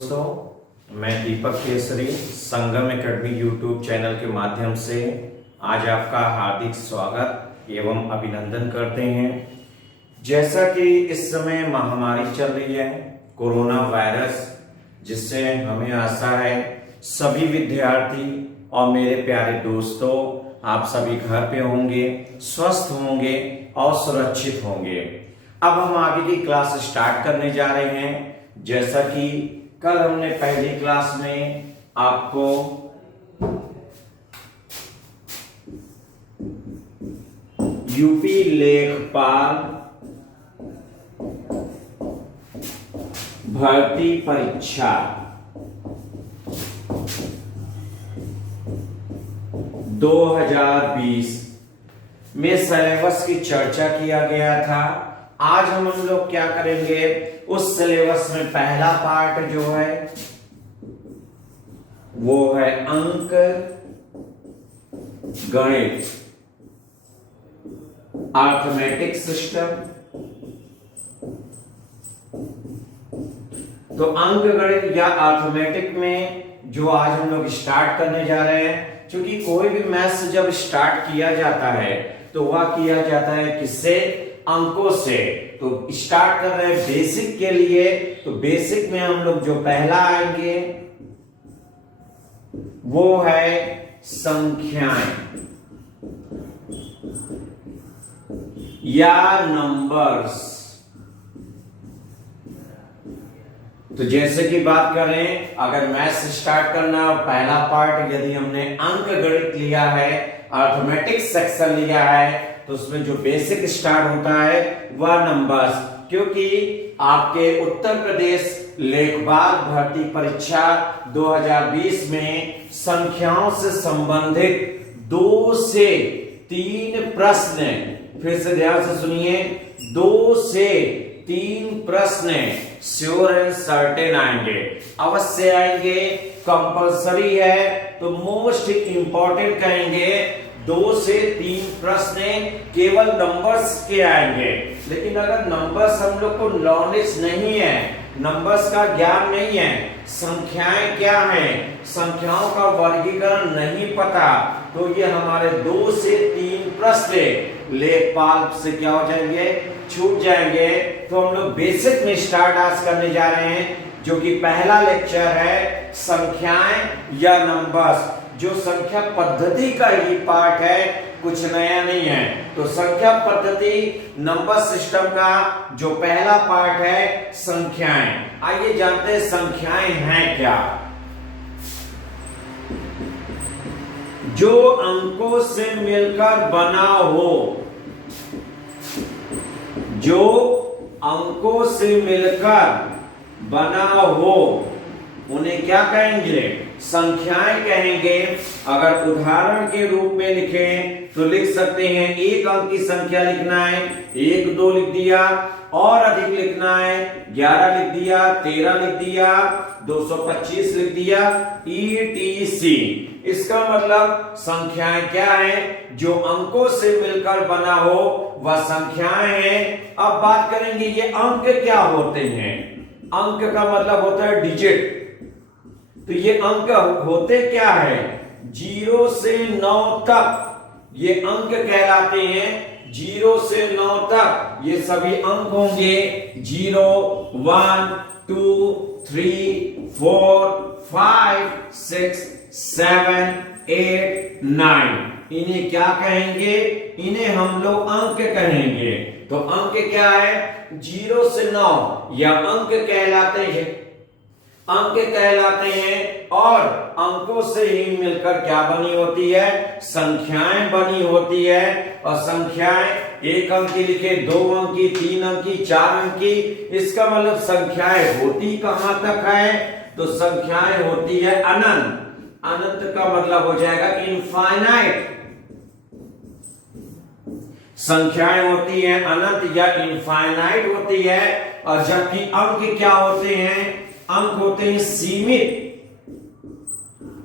दोस्तों, मैं दीपक केसरी संगम academy YouTube channel के माध्यम से आज आपका हार्दिक स्वागत एवं अभिनंदन करते हैं। जैसा कि इस समय महामारी चल रही है कोरोना वायरस, जिससे हमें आशा है सभी विद्यार्थी और मेरे प्यारे दोस्तों आप सभी घर पे होंगे, स्वस्थ होंगे और सुरक्षित होंगे। अब हम आगे की क्लास स्टार्ट करने जा रहे हैं। जैसा कि कल हमने पहली क्लास में आपको यूपी लेखपाल भर्ती परीक्षा 2020 में सिलेबस की चर्चा किया गया था। आज हम लोग क्या करेंगे, उस सिलेबस में पहला पार्ट जो है वो है अंक गणित, अरिथमेटिक सिस्टम। तो अंक गणित या अरिथमेटिक में जो आज हम लोग स्टार्ट करने जा रहे हैं, क्योंकि कोई भी मैथ्स जब स्टार्ट किया जाता है तो वह किया जाता है किससे, अंकों से। तो स्टार्ट कर रहे हैं बेसिक के लिए। तो बेसिक में हम लोग जो पहला आएंगे वो है संख्याएं या नंबर्स। तो जैसे कि बात करें, अगर मैथ्स स्टार्ट करना पहला पार्ट यदि हमने अंक गणित लिया है, अरिथमेटिक सेक्शन लिया है, तो उसमें जो बेसिक स्टार्ट होता है वह नंबर्स। क्योंकि आपके उत्तर प्रदेश लेखपाल भर्ती परीक्षा 2020 में संख्याओं से संबंधित 2 से 3 प्रश्न, फिर से ध्यान से सुनिए, 2 से 3 प्रश्न श्योर एंड सर्टेन आएंगे, अवश्य आएंगे, कंपलसरी है। तो मोस्ट इंपॉर्टेंट कहेंगे 2 से 3 प्रश्न केवल नंबर्स के आएंगे। लेकिन अगर नंबर्स हम लोग को नॉलेज नहीं है, नंबर्स का ज्ञान नहीं है, संख्याएं क्या हैं, संख्याओं का वर्गीकरण नहीं पता, तो ये हमारे 2 से 3 प्रश्न लेखपाल से क्या हो जाएंगे, छूट जाएंगे। तो हम लोग बेसिक में स्टार्ट आज करने जा रहे हैं, जो कि पहला लेक्चर है संख्याएं या नंबर्स, जो संख्या पद्धति का ही पार्ट है, कुछ नया नहीं है। तो संख्या पद्धति नंबर सिस्टम का जो पहला पार्ट है संख्याएं। आइए जानते हैं संख्याएं हैं क्या। जो अंकों से मिलकर बना हो, जो अंकों से मिलकर बना हो, उन्हें क्या कहेंगे, संख्याएं कहेंगे। अगर उदाहरण के रूप में लिखें तो लिख सकते हैं, एक अंक की संख्या लिखना है 1 2 लिख दिया, और अधिक लिखना है 11 लिख दिया, 13 लिख दिया, 225 लिख दिया, ETC। इसका मतलब संख्याएं क्या है, जो अंकों से मिलकर बना हो वह संख्याएं हैं। अब बात करेंगे ये अंक क्या होते हैं। अंक का मतलब होता है डिजिट। तो ये अंक होते क्या है, 0 से 9 तक ये अंक कहलाते हैं। 0 से 9 तक ये सभी अंक होंगे, 0 1 2 3 4 5 6 7 8 9। इन्हें क्या कहेंगे, इन्हें हम लोग अंक कहेंगे। तो अंक क्या है, 0 से 9 या अंक कहलाते हैं, अंक कहलाते हैं। और अंकों से ही मिलकर क्या बनी होती है, संख्याएं बनी होती है। और संख्याएं 1 अंक की लिखे, 2 अंक की, 3 अंक की, 4 अंक की। इसका मतलब संख्याएं होती कहां तक है, तो संख्याएं होती है अनंत। अनंत का मतलब हो जाएगा इनफाइनाइट। संख्याएं होती हैं अनंत या इनफाइनाइट होती है। और जबकि अंक क्या होते हैं, अंक होते हैं सीमित।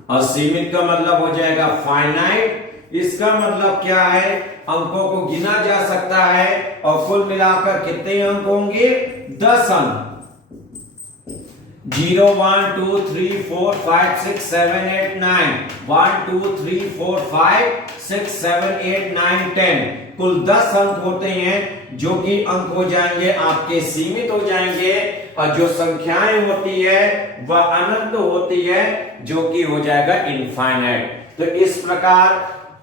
और सीमित का मतलब हो जाएगा फाइनाइट। इसका मतलब क्या है, अंकों को गिना जा सकता है और कुल मिलाकर कितने अंक होंगे, 10 अंक। 0 1 2 3 4 5 6 7 8 9 1 2 3 4 5 6 7 8 9 10 कुल 10 अंक होते हैं जो कि अंक हो जाएंगे आपके सीमित हो जाएंगे और जो संख्याएं होती है वह अनंत होती है जो कि हो जाएगा इनफाइनाइट। तो इस प्रकार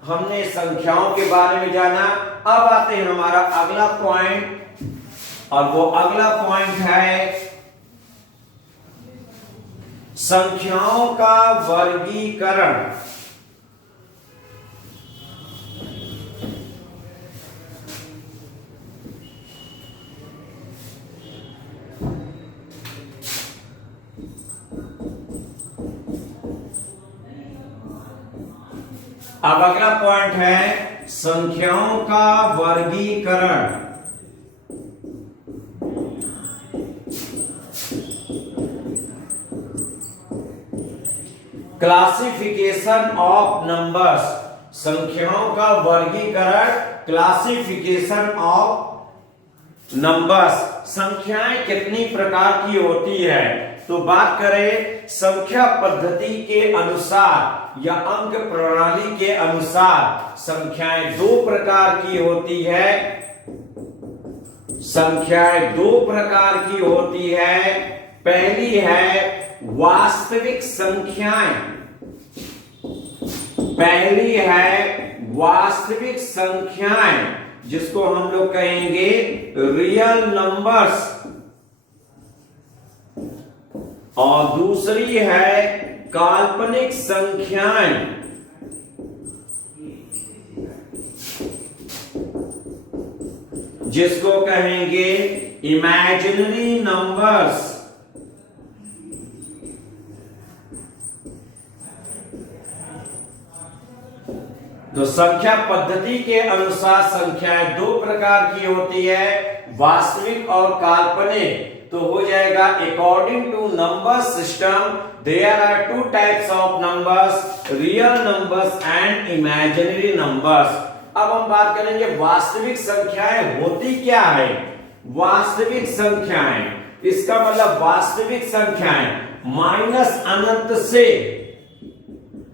हमने संख्याओं के बारे में जाना। अब आते हैं हमारा अगला पॉइंट और वो अगला पॉइंट है संख्याओं का वर्गीकरण। अब अगला पॉइंट है संख्याओं का वर्गीकरण। Classification of numbers. संख्याओं का वर्गीकरण, क्लासिफिकेशन ऑफ नंबर्स। संख्याएं कितनी प्रकार की होती है? तो बात करें संख्या पद्धति के अनुसार या अंक प्रणाली के अनुसार संख्याएं दो प्रकार की होती है। संख्याएं दो प्रकार की होती है। पहली है वास्तविक संख्याएं। पहली है वास्तविक संख्याएं जिसको हम लोग कहेंगे रियल नंबर्स, और दूसरी है काल्पनिक संख्याएं जिसको कहेंगे इमेजिनरी नंबर्स। तो संख्या पद्धति के अनुसार संख्याएं दो प्रकार की होती है, वास्तविक और काल्पनिक। तो हो जाएगा according to number system there are two types of numbers, real numbers and imaginary numbers. अब हम बात करेंगे वास्तविक संख्याएं होती क्या है। वास्तविक संख्याएं, इसका मतलब वास्तविक संख्याएं माइनस अनंत से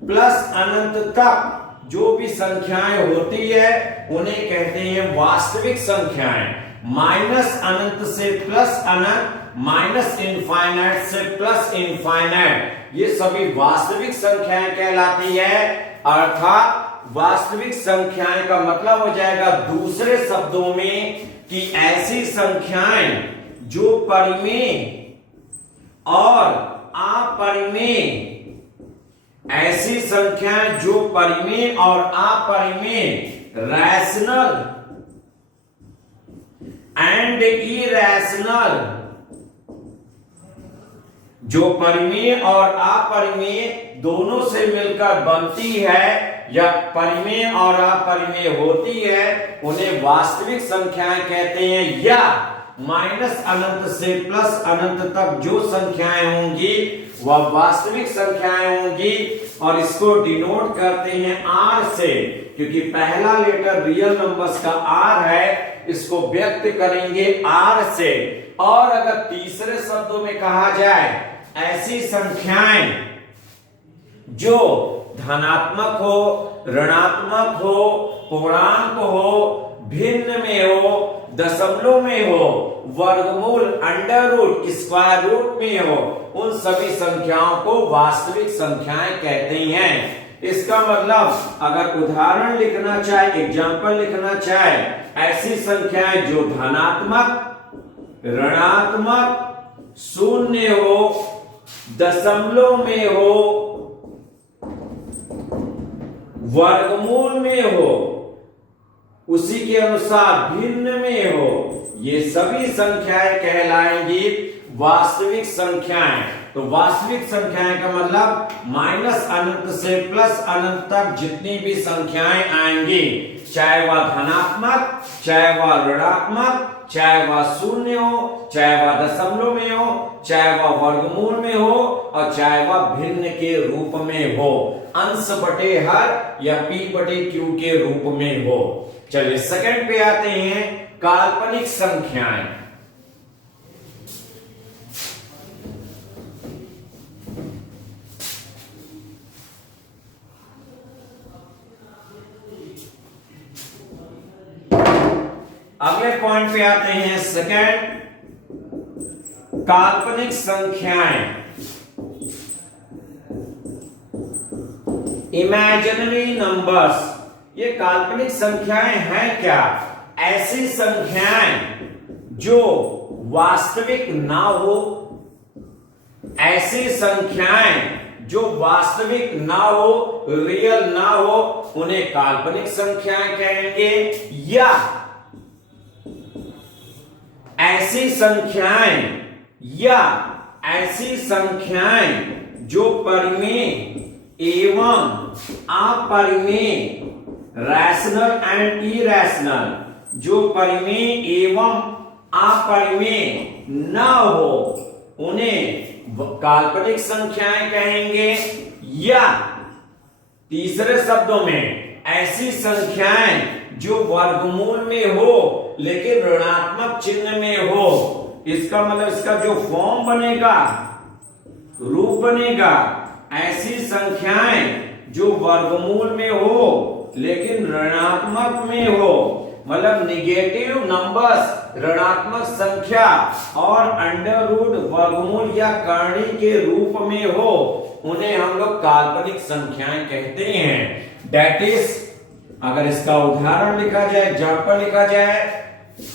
प्लस अनंत तक जो भी संख्याएं होती है उन्हें कहते हैं वास्तविक संख्याएं। माइनस अनंत से प्लस अनंत, माइनस इनफाइनाइट से प्लस इनफाइनाइट, ये सभी वास्तविक संख्याएं कहलाती है। अर्थात वास्तविक संख्याएं का मतलब हो जाएगा दूसरे शब्दों में कि ऐसी संख्याएं जो परिमेय और अपरिमेय, ऐसी संख्याएं जो परिमेय और अपरिमेय, रैशनल एंड इरैशनल, जो परिमेय और अपरिमेय दोनों से मिलकर बनती है या परिमेय और अपरिमेय होती है उन्हें वास्तविक संख्याएं कहते हैं। या माइनस अनंत से प्लस अनंत तक जो संख्याएं होंगी वह वास्तविक संख्याएं होंगी, और इसको डिनोट करते हैं आर से, क्योंकि पहला लेटर रियल नंबर्स का आर है, इसको व्यक्त करेंगे आर से। और अगर तीसरे शब्दों में कहा जाए ऐसी संख्याएं जो धनात्मक हो, ऋणात्मक हो, पूर्णांक हो, भिन्न में हो, दशमलव में हो, वर्गमूल, अंडर रूट, स्क्वायर रूट में हो, उन सभी संख्याओं को वास्तविक संख्याएं कहते हैं। इसका मतलब अगर उदाहरण लिखना चाहे, एग्जाम्पल लिखना चाहे, ऐसी संख्याएं जो धनात्मक, ऋणात्मक, शून्य हो, दशमलव में हो, वर्गमूल में हो, उसी के अनुसार भिन्न में हो, ये सभी संख्याएं कहलाएंगी वास्तविक संख्याएं। तो वास्तविक संख्याएं का मतलब माइनस अनंत से प्लस अनंत तक जितनी भी संख्याएं आएंगी, चाहे वह धनात्मक, चाहे वह ऋणात्मक, चाहे वह शून्य हो, चाहे वह दशमलव में हो, चाहे वह वर्गमूल में हो, और चाहे वह भिन्न के रूप में हो, अंश बटे हर या पी बटे क्यू के रूप में हो। चलिए सेकंड पे आते हैं, काल्पनिक संख्याएं। अगले पॉइंट पे आते हैं, सेकंड, काल्पनिक संख्याएं। इमेजिनरी नंबर्स, ये काल्पनिक संख्याएं हैं क्या? ऐसी संख्याएं जो वास्तविक ना हो, ऐसी संख्याएं जो वास्तविक ना हो, रियल ना हो, उन्हें काल्पनिक संख्याएं कहेंगे। या ऐसी संख्याएं जो परिमेय एवं अपरिमेय, रैशनल एंड इरैशनल, जो परिमेय एवं अपरिमेय ना हो, उन्हें काल्पनिक संख्याएं कहेंगे। या तीसरे शब्दों में, ऐसी संख्याएं जो वर्गमूल में हो लेकिन ऋणात्मक चिन्ह में हो। इसका मतलब इसका जो फॉर्म बनेगा, रूप बनेगा, ऐसी संख्याएं जो वर्गमूल में हो लेकिन ऋणात्मक में हो, मतलब निगेटिव नंबर्स, ऋणात्मक संख्या और अंडर रूट, वर्गमूल या करणी के रूप में हो, उन्हें हम लोग काल्पनिक संख्याएं कहते हैं। दैट इज, अगर इसका उदाहरण लिखा जाए, एग्जाम्पल लिखा जाए,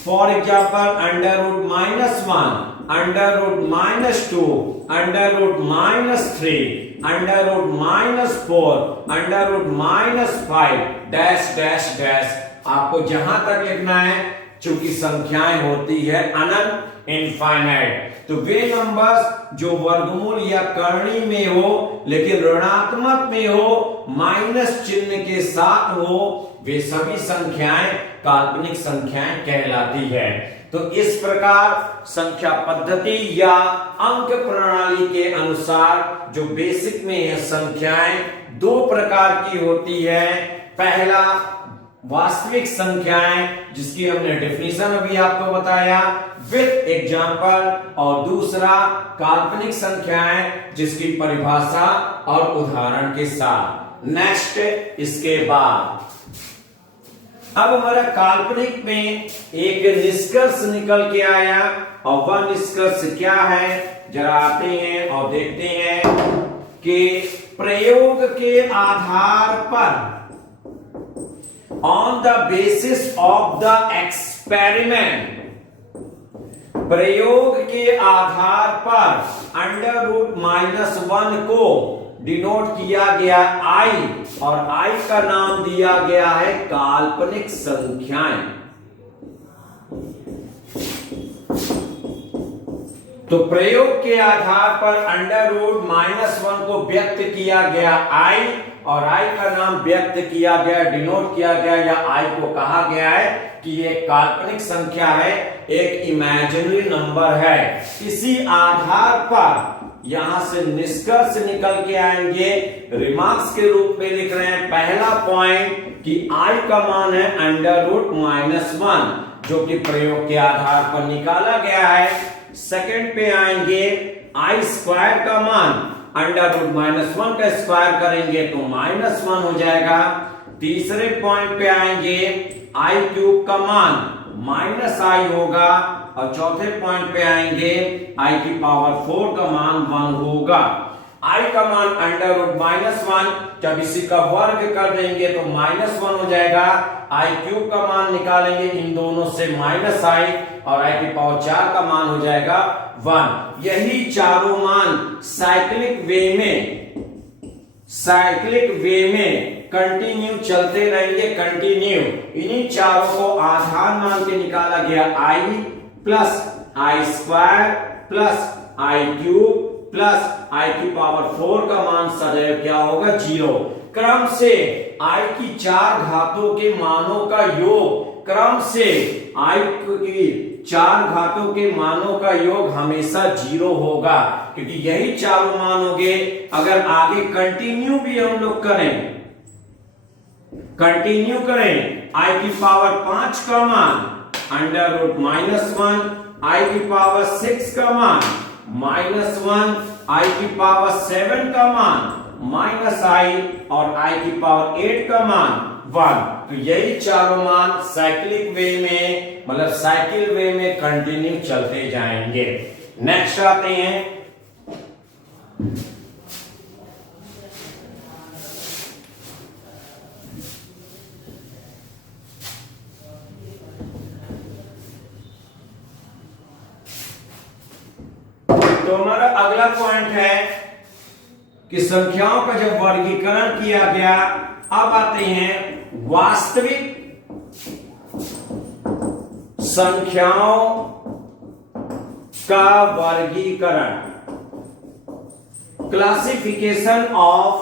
for example under root -1, under root -2, under root -3, under root -4, under root -5, dash dash dash. आपको जहां तक लिखना है, चूंकि संख्याएं होती है अनंत, इनफाइनाइट, तो वे नंबर्स जो वर्गमूल या करणी में हो लेकिन ऋणात्मक में हो, माइनस चिन्ह के साथ हो, वे सभी संख्याएं काल्पनिक संख्याएं कहलाती है। तो इस प्रकार संख्या पद्धति या अंक प्रणाली के अनुसार जो बेसिक में है, संख्याएं दो प्रकार की होती है। पहला, वास्तविक संख्याएं, जिसकी हमने डेफिनेशन अभी आपको बताया विथ एग्जांपल, और दूसरा काल्पनिक संख्याएं, जिसकी परिभाषा और उदाहरण के साथ। नेक्स्ट, इसके बाद अब हमारा काल्पनिक में एक निष्कर्ष निकल के आया, और वह निष्कर्ष क्या है, जरा आते हैं और देखते हैं कि प्रयोग के आधार पर, on the basis of the experiment, प्रयोग के आधार पर अंडर रूट -1 को डिनोट किया गया I, और I का नाम दिया गया है काल्पनिक संख्याएं। तो प्रयोग के आधार पर अंडर रूट -1 को व्यक्त किया गया I, और I का नाम व्यक्त किया गया, डिनोट किया गया, या I को कहा गया है कि ये काल्पनिक संख्या है, एक इमेजिनरी नंबर है। इसी आधार पर यहां से निष्कर्ष निकल के आएंगे, रिमार्क्स के रूप में लिख रहे हैं। पहला पॉइंट कि I का मान है अंडर रूट -1, जो कि प्रयोग के आधार पर निकाला गया है। सेकंड पे आएंगे, I² का मान अंडर रूट -1 का स्क्वायर करेंगे तो -1 हो जाएगा। तीसरे पॉइंट पे आएंगे, I³ का मान -I होगा, और चौथे पॉइंट पे आएंगे, I⁴ का मान 1 होगा। I का मान अंडर रूट -1, जब इसी का वर्ग कर देंगे तो -1 हो जाएगा। I³ का मान निकालेंगे इन दोनों से -I, और I⁴ का मान हो जाएगा 1। यही चारों मान साइक्लिक वे में कंटिन्यू चलते रहेंगे, कंटिन्यू। इन्हीं चारों को आधार मान के निकाला गया I plus I² plus I³ plus I⁴ का मान सदैव क्या होगा, 0। क्रम से I की 4 घातों के मानों का योग, क्रम से I की 4 घातों के मानों का योग हमेशा 0 होगा, क्योंकि यही चारों मान होंगे। अगर आगे कंटिन्यू भी हम लोग करें, I⁵ का मान अंडर रूट -1, I⁶ का मान -1, I⁵ का मान -I, और I⁸ का मान 1। तो यही चारों मान साइक्लिक वे में, मतलब साइकिल वे में कंटिन्यू चलते जाएंगे। नेक्स्ट आते हैं तो हमारा अगला पॉइंट है कि संख्याओं का जब वर्गीकरण किया गया, अब आते हैं वास्तविक संख्याओं का वर्गीकरण, क्लासिफिकेशन ऑफ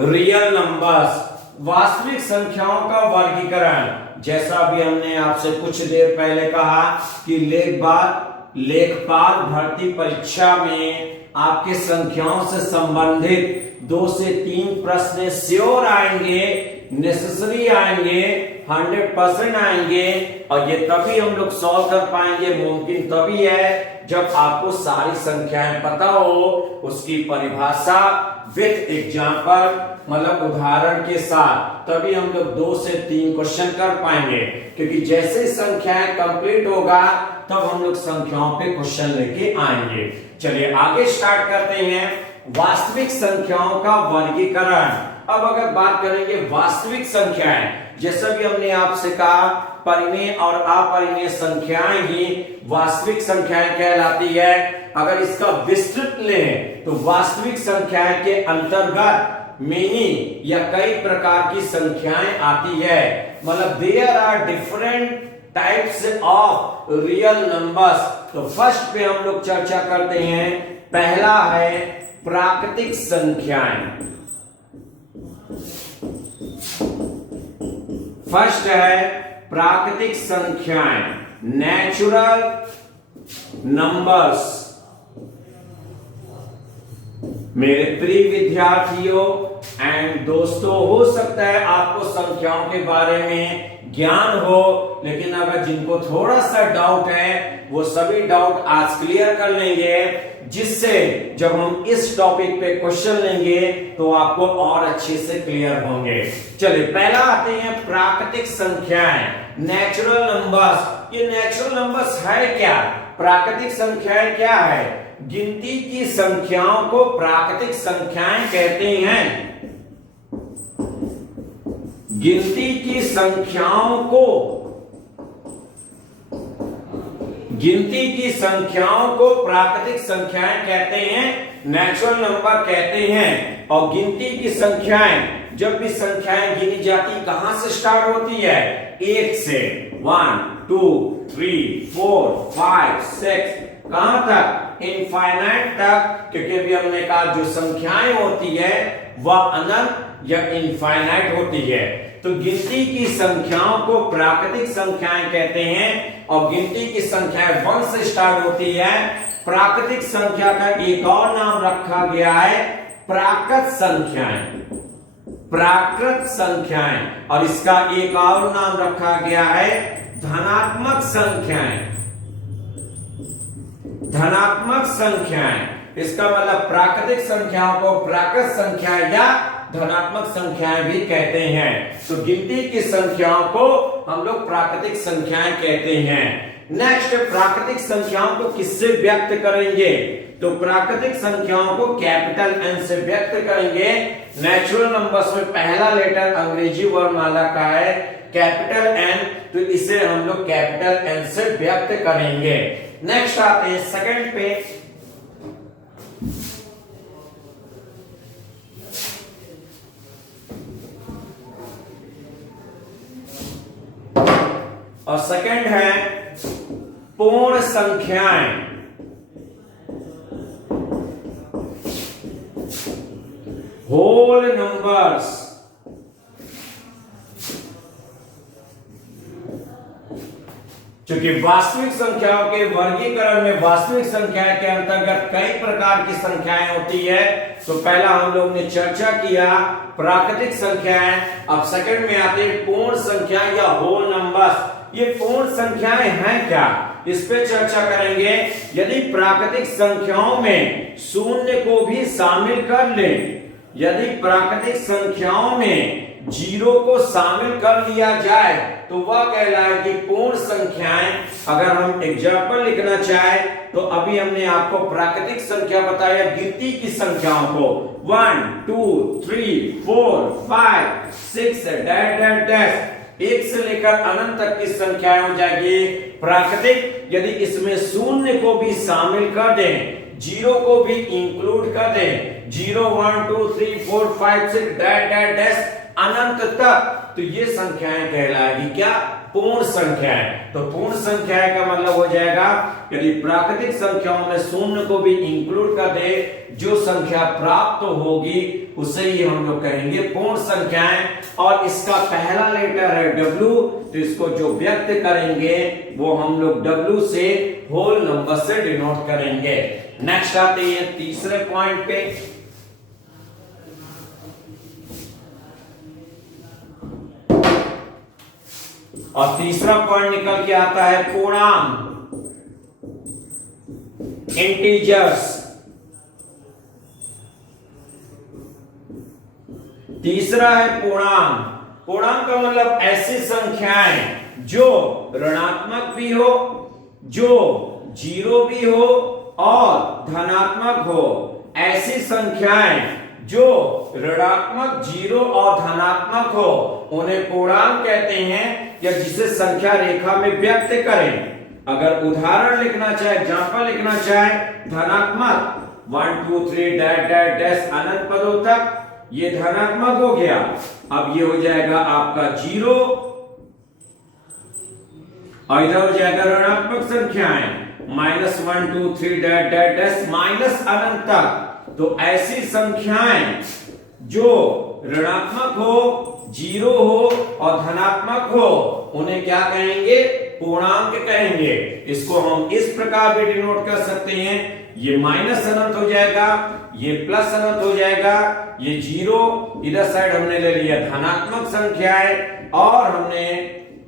रियल नंबर्स। वास्तविक संख्याओं का वर्गीकरण, जैसा भी हमने आपसे कुछ देर पहले कहा कि लेखपाल भर्ती परीक्षा में आपके संख्याओं से संबंधित 2 से 3 प्रश्न श्योर आएंगे, नेसेसरी आएंगे, 100% आएंगे। और ये तभी हम लोग सॉल्व कर पाएंगे, मुमकिन तभी है जब आपको सारी संख्याएं पता हो, उसकी परिभाषा विथ एग्जाम्पल, मतलब उदाहरण के साथ, तभी हम लोग 2 से 3 क्वेश्चन कर पाएंगे। क्योंकि जैसे संख्याएं कंप्लीट होगा तब हम लोग संख्याओं पे क्वेश्चन लेके आएंगे। चलिए आगे स्टार्ट करते हैं वास्तविक संख्याओं का वर्गीकरण। अब अगर बात करेंगे वास्तविक संख्याएं, जैसा भी हमने आपसे कहा, परिमेय और अपरिमेय संख्याएं ही वास्तविक संख्याएं कहलाती है। अगर इसका विस्तृत लें तो वास्तविक संख्याएं के अंतर्गत मेनी या कई प्रकार की संख्याएं आती है। मतलब there are different types of real numbers. तो फर्स्ट पे हम लोग चर्चा करते हैं, पहला है प्राकृतिक संख्याएं। फर्स्ट है प्राकृतिक संख्याएं, नेचुरल नंबर्स। मेरे प्रिय विद्यार्थियों एंड दोस्तों, हो सकता है आपको संख्याओं के बारे में ज्ञान हो, लेकिन अगर जिनको थोड़ा सा डाउट है वो सभी डाउट आज क्लियर कर लेंगे, जिससे जब हम इस टॉपिक पे क्वेश्चन लेंगे तो आपको और अच्छे से क्लियर होंगे। चलिए पहला आते हैं प्राकृतिक संख्याएं, नेचुरल नंबर्स। ये नेचुरल नंबर्स है क्या? प्राकृतिक संख्याएं क्या है? गिनती की संख्याओं को प्राकृतिक संख्याएं कहते हैं। गिनती की संख्याओं को प्राकृतिक संख्याएं कहते हैं, नेचुरल नंबर कहते हैं। और गिनती की संख्याएं, जब भी संख्याएं गिनी जाती कहां से स्टार्ट होती है? 1 से, 1 2 3 4 5 6, कहां तक? इनफाइनाइट तक। क्योंकि अभी हमने कहा जो संख्याएं होती है वह अनंत या इनफाइनाइट होती है। तो गिनती की संख्याओं को प्राकृतिक संख्याएं कहते हैं। और गिनती की संख्याएं 1 से स्टार्ट होती है। प्राकृतिक संख्या का एक और नाम रखा गया है प्राकृत संख्याएं। प्राकृत संख्याएं, और इसका एक और नाम रखा गया है धनात्मक संख्याएं। धनात्मक संख्याएं, इसका मतलब प्राकृतिक संख्याओं को प्राकृत संख्या या धनात्मक संख्याएं भी कहते हैं। तो गिनती की संख्याओं को हम लोग प्राकृतिक संख्याएं कहते हैं। नेक्स्ट, प्राकृतिक संख्याओं को किससे व्यक्त करेंगे? तो प्राकृतिक संख्याओं को कैपिटल एन से व्यक्त करेंगे। नेचुरल नंबर्स में पहला लेटर अंग्रेजी वर्णमाला का है कैपिटल एन, तो इसे हम लोग कैपिटल एन से व्यक्त करेंगे। नेक्स्ट आते हैं सेकंड पे, और सेकंड है पूर्ण संख्याएं। Whole numbers. चूंकि वास्तविक संख्याओं के वर्गीकरण में वास्तविक संख्या के अंतर्गत कई प्रकार की संख्याएं होती है, तो पहला हम लोग ने चर्चा किया प्राकृतिक संख्याएं। अब सेकंड में आते हैं पूर्ण संख्या या होल नंबर्स। ये पूर्ण संख्याएं हैं क्या, इस पे चर्चा करेंगे। यदि प्राकृतिक संख्याओं में शून्य को भी शामिल कर लें, यदि प्राकृतिक संख्याओं में जीरो को शामिल कर लिया जाए तो वह कहलाएगी पूर्ण संख्याएं। अगर हम एग्जाम्पल लिखना चाहे तो अभी हमने आपको प्राकृतिक संख्या बताया, गिनती की संख्याओं को 1 2 3 4 5 6 डैश डैश डैश, एक से लेकर अनंत तक की संख्याएं हो जाएगी प्राकृतिक। यदि इसमें शून्य को भी शामिल कर दें, जीरो को भी इंक्लूड कर दें, 0 1 2 3 4 5 6 डैश डैश डैश अनंत तक, तो ये संख्याएं कहलाएगी क्या? पूर्ण संख्याएं। तो पूर्ण संख्याएं का मतलब हो जाएगा यदि प्राकृतिक संख्याओं में शून्य को भी इंक्लूड कर दे, जो संख्या प्राप्त होगी उसे ही हम लोग कहेंगे पूर्ण संख्याएं। और इसका पहला लेटर है W, तो इसको जो व्यक्त करेंगे वो हम लोग W से होल नंबर से डिनोट करेंगे। नेक्स्ट आते हैं तीसरे पॉइंट पे। और तीसरा पॉइंट निकल के आता है पूर्णांक, इंटीजर्स। तीसरा है पूर्णांक। पूर्णांक का मतलब ऐसी संख्याएं जो ऋणात्मक भी हो, जो जीरो भी हो और धनात्मक हो। ऐसी संख्याएं जो ऋणात्मक, जीरो और धनात्मक हो उन्हें पूर्णांक कहते हैं, या जिसे संख्या रेखा में व्यक्त करें। अगर उदाहरण लिखना चाहे, एग्जांपल लिखना चाहे, धनात्मक 1 2 3 डैश डैश डैश अनंत पदों तक, ये धनात्मक हो गया। अब ये हो जाएगा आपका जीरो और इधर हो जाएगा ऋणात्मक संख्याएं -1 2 3 डैश डैश डैश माइनस अनंत तक। तो ऐसी संख्याएं जो ऋणात्मक हो, जीरो हो और धनात्मक हो उन्हें क्या कहेंगे? पूर्णांक कहेंगे। इसको हम इस प्रकार भी डिनोट कर सकते हैं, ये माइनस अनंत हो जाएगा, ये प्लस अनंत हो जाएगा, ये जीरो इधर साइड हमने ले लिया धनात्मक संख्याएं और हमने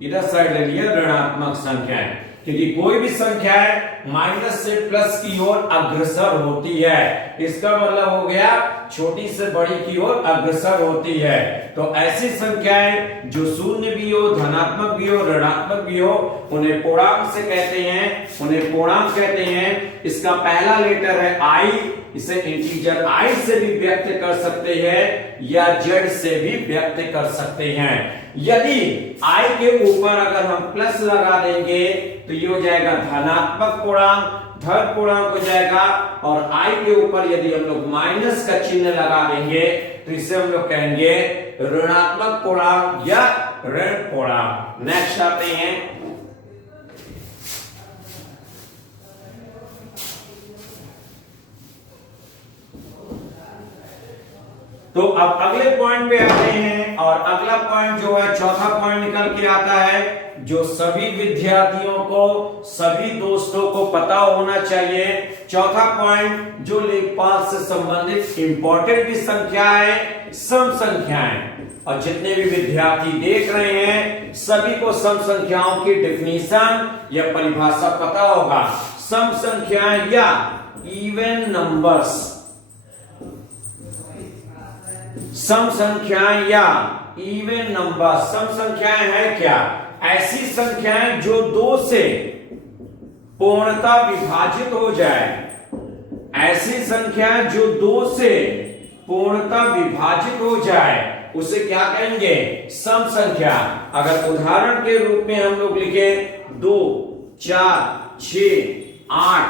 इधर साइड ले लिया ऋणात्मक संख्याएं। क्योंकि कोई भी संख्या है माइनस से प्लस की ओर अग्रसर होती है, इसका मतलब हो गया छोटी से बड़ी की ओर अग्रसर होती है। तो ऐसी संख्याएं जो शून्य भी हो, धनात्मक भी हो, ऋणात्मक भी हो उन्हें पूर्णांक से कहते हैं, उन्हें पूर्णांक कहते हैं। इसका पहला लेटर है I, इसे इंटीजर I से भी व्यक्त कर सकते हैं या Z से भी व्यक्त कर सकते हैं। यदि I के ऊपर अगर हम प्लस लगा देंगे तो ये हो जाएगा धनात्मक पूर्णांक, धन पूर्णांक हो जाएगा। और I के ऊपर यदि हम लोग माइनस का चिन्ह लगा देंगे तो इसे हम लोग कहेंगे ऋणात्मक पूर्णांक या ऋण पूर्णांक। नेक्स्ट आते हैं तो अब अगले पॉइंट पे आते हैं। और अगला पॉइंट जो है, चौथा पॉइंट निकल के आता है जो सभी विद्यार्थियों को, सभी दोस्तों को पता होना चाहिए। चौथा पॉइंट जो लेखपाल से संबंधित इंपॉर्टेंट भी संख्या है, सम संख्याएं। और जितने भी विद्यार्थी देख रहे हैं सभी को सम संख्याओं की डेफिनेशन या परिभाषा पता होगा। सम संख्याएं या इवन नंबर्स, सम संख्याएं या इवन नंबर। सम संख्याएं हैं क्या? ऐसी संख्याएं जो दो से पूर्णता विभाजित हो जाए। ऐसी संख्याएं जो दो से पूर्णता विभाजित हो जाए उसे क्या कहेंगे? सम संख्या। अगर उदाहरण के रूप में हम लोग लिखे 2 4 6 8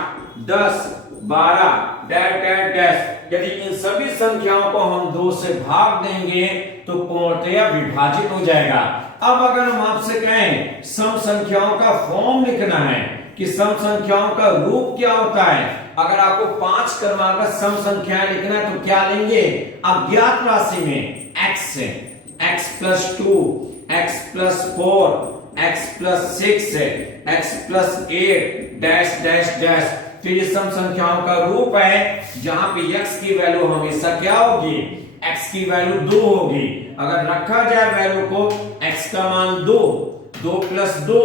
10 12 डैश डैश डैश, यदि इन सभी संख्याओं को हम 2 से भाग देंगे तो पूर्णतया विभाजित हो जाएगा। अब अगर हम आपसे कहें सम संख्याओं का फॉर्म लिखना है कि सम संख्याओं का रूप क्या होता है, अगर आपको 5 क्रमागत सम संख्याएं लिखना है तो क्या लेंगे? अज्ञात राशि में x से x + 2, x + 4, x + 6, x + 8 dash dash dash. तो ये सम संख्याओं का रूप है जहां पे x की वैल्यू हमेशा क्या होगी? x की वैल्यू 2 होगी। अगर रखा जाए वैल्यू को, x का मान 2, 2 + 2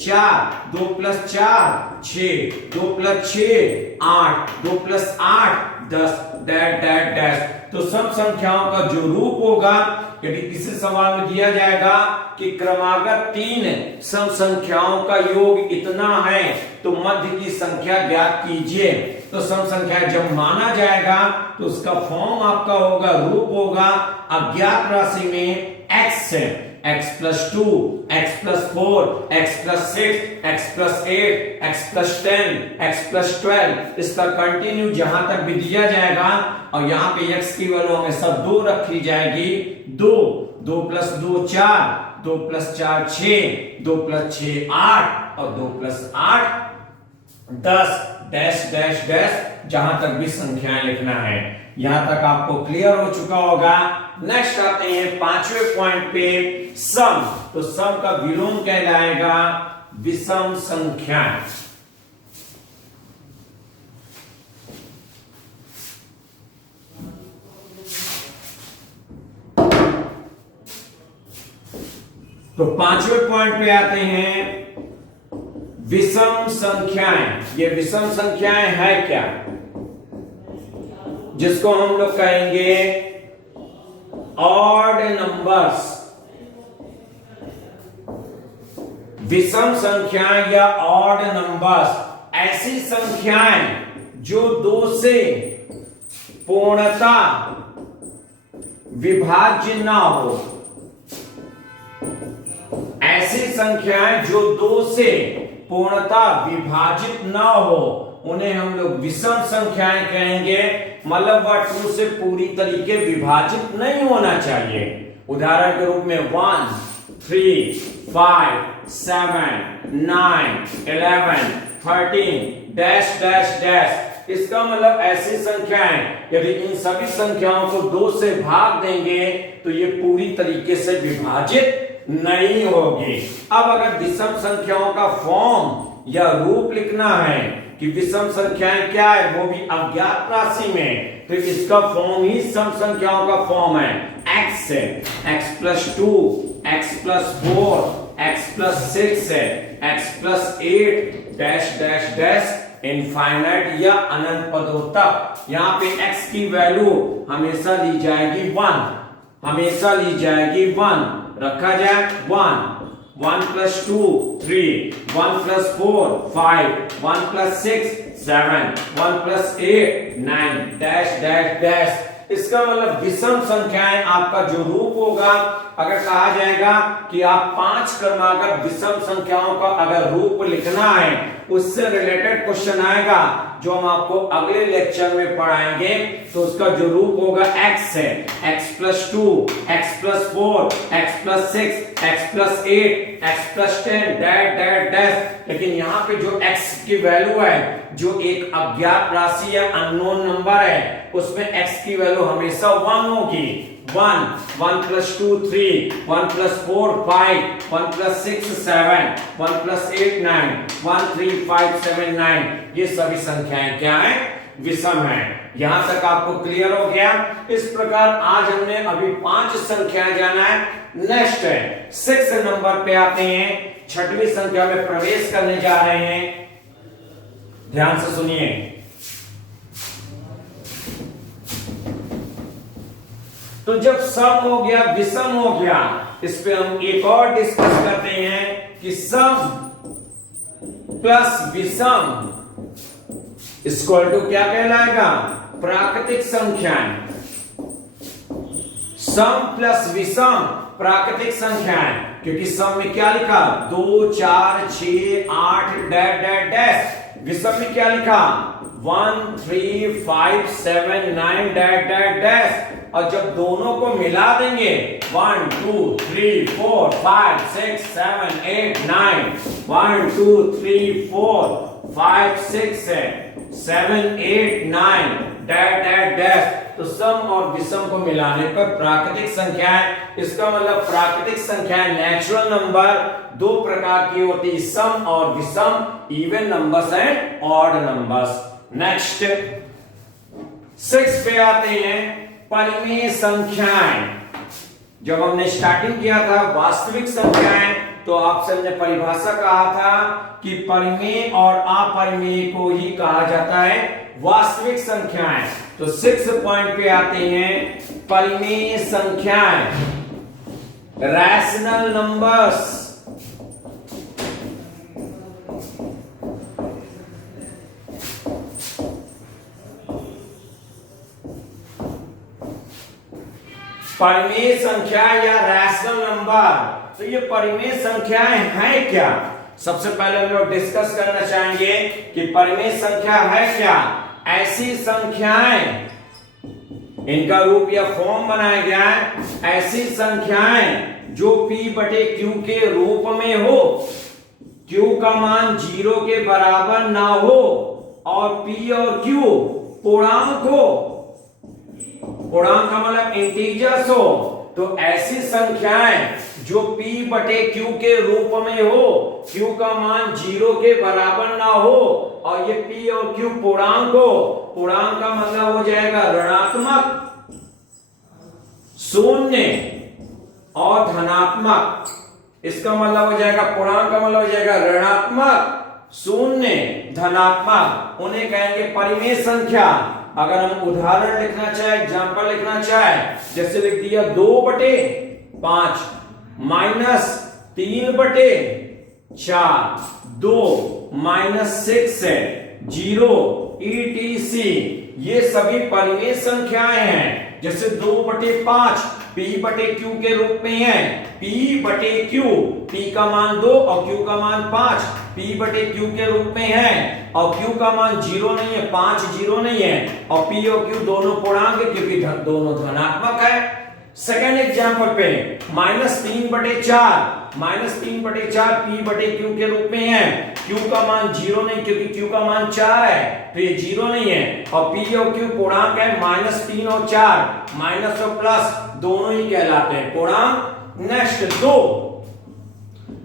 4, 2 + 4 6, 2 + 6 8, 2 + 8 10 डैश डैश डैश। तो सब संख्याओं का जो रूप होगा, यदि किसी सवाल में दिया जाएगा कि क्रमागत 3 सम संख्याओं का योग इतना है तो मध्य की संख्या ज्ञात कीजिए, तो सम संख्या जब माना जाएगा तो उसका फॉर्म आपका होगा, रूप होगा अज्ञात राशि में x है, x plus 2, x plus 4, x plus 6, x plus 8, x plus 10, x plus 12, इस पर कंटिन्यू जहां तक भी दिया जाएगा। और यहाँ पे x की वैल्यू हमेशा 2 रखी जाएगी। 2 2 plus 2 4, 2 plus 4 6, 2 plus 6 8 और 2 plus 8 10 डैश डैश डैश, जहां तक भी संख्याएं लिखना है। यहां तक आपको क्लियर हो चुका होगा। नेक्स्ट आते हैं 5वें पॉइंट पे, सम। तो सम का विलोम कहलाएगा विषम संख्याएं। तो 5वें पॉइंट पे आते हैं विषम संख्याएं। ये विषम संख्याएं है क्या, जिसको हम लोग कहेंगे ऑड नंबर्स। विषम संख्याएं या ऑड नंबर्स ऐसी संख्याएं जो 2 से पूर्णता विभाज्य ना हो। ऐसी संख्याएं जो 2 से पूर्णता विभाजित ना हो उन्हें हम लोग विषम संख्याएं कहेंगे। मतलब वह 2 से पूरी तरीके विभाजित नहीं होना चाहिए। उदाहरण के रूप में 1 3 5 7 9 11 13 डैश डैश डैश। इसका मतलब ऐसी संख्याएं यदि इन सभी संख्याओं को 2 से भाग देंगे तो ये पूरी तरीके से विभाजित नहीं होगी। अब अगर विषम संख्याओं का फॉर्म या रूप लिखना है कि विषम संख्याएं क्या है, वो भी अज्ञात राशि में, तो इसका फॉर्म ही सम संख्याओं का फॉर्म है। x है, x plus 2, x plus 4, x plus 6 है, x plus 8 dash dash dash infinite या अनंत पदों तक। यहाँ पे x की वैल्यू हमेशा ली जाएगी 1, हमेशा ली जाएगी 1, रखा जाए 1 1 plus 2 3, 1 plus 4 5, 1 plus 6 7, 1 plus 8 9 dash dash dash. इसका मतलब विषम संख्याएं आपका जो रूप होगा, अगर कहा जाएगा कि आप 5 क्रमागत विषम संख्याओं का अगर रूप लिखना है, उससे रिलेटेड क्वेश्चन आएगा जो हम आपको अगले लेक्चर में पढ़ाएंगे। तो उसका जो रूप होगा x है, x plus 2, x plus 4, x plus 6, x plus 8, x plus 10 dash dash dash. लेकिन यहाँ पे जो x की वैल्यू है, जो एक अज्ञात राशि या अननोन नंबर है, उसमें x की वैल्यू हमेशा 1 होगी। 1 1 plus 2 3, 1 plus 4 5, 1 plus 6 7, 1 plus 8 9, 1 3 5 7 9। ये सभी संख्याएं क्या है, विषम है। यहां तक आपको क्लियर हो गया। इस प्रकार आज हमने अभी 5 संख्याएं जाना है। नेक्स्ट है 6 नंबर पे आते हैं, 6वीं संख्या में प्रवेश करने जा रहे हैं। ध्यान से सुनिए। तो जब सम हो गया, विषम हो गया, इस पे हम एक और डिस्कस करते हैं कि सम प्लस विषम इक्वल टू क्या कहलाएगा, प्राकृतिक संख्याएं। सम प्लस विषम प्राकृतिक संख्याएं, क्योंकि सम में क्या लिखा 2 4 6 8 डैश डैश डैश। विषम में क्या लिखा 1 3 5 7 9 डैश डैश डैश। और जब दोनों को मिला देंगे 1 2 3 4 5 6 7 8 9, 1 2 3 4 5 6 7 8 9 डैश डैश डैश। तो सम और विषम को मिलाने पर प्राकृतिक संख्याएं। इसका मतलब प्राकृतिक संख्याएं नेचुरल नंबर 2 प्रकार की होती है, सम और विषम, even numbers and odd numbers. Next 6 पे आते हैं, परिमेय संख्याएं। जब हमने स्टार्टिंग किया था वास्तविक संख्याएं, तो आपसे हमने परिभाषा कहा था कि परिमेय और अपरिमेय को ही कहा जाता है वास्तविक संख्याएं। तो 6 पॉइंट पे आते हैं परिमेय संख्याएं, रैशनल नंबर्स। परिमेय संख्या या रैशनल नंबर। तो ये परिमेय संख्याएं हैं क्या? सबसे पहले हम लोग डिस्कस करना चाहेंगे कि परिमेय संख्या है क्या। ऐसी संख्याएं, इनका रूप या फॉर्म बनाया गया है, ऐसी संख्याएं जो P बटे Q के रूप में हो, Q का मान 0 के बराबर ना हो और P और Q पूर्णांक हो। पूर्णांक का मतलब इंटीजर्स हो। तो ऐसी संख्याएं जो P बटे Q के रूप में हो, Q का मान 0 के बराबर ना हो और ये P और Q पूर्णांक हो। पूर्णांक का मतलब हो जाएगा ऋणात्मक, शून्य और धनात्मक। इसका मतलब हो जाएगा, पूर्णांक का मतलब हो जाएगा ऋणात्मक, शून्य, धनात्मक। उन्हें कहेंगे परिमेय संख्या। अगर हम उदाहरण लिखना चाहे, एग्जाम्पल लिखना चाहे, जैसे लिख दिया 2/5 माइनस 3/4, 2 माइनस 6 0 etc। ये सभी परिमेय संख्याएं हैं। जैसे 2/5 P बटे Q के रूप में है, P बटे Q, P का मान 2 और Q का मान 5, P बटे Q के रूप में है और Q का मान 0 नहीं है, 5 0 नहीं है और P और Q दोनों पूर्णांक है क्योंकि दोनों धनात्मक है। सेकेंड एग्जांपल पे -3/4, P बटे Q के रूप में है, Q का मान 0 नहीं क्योंकि Q का मान 4 है तो ये 0 नहीं है और P और Q पूर्णांक है -3 और 4, माइनस और प्लस दोनों ही कहलाते हैं पूर्णांक। नेक्स्ट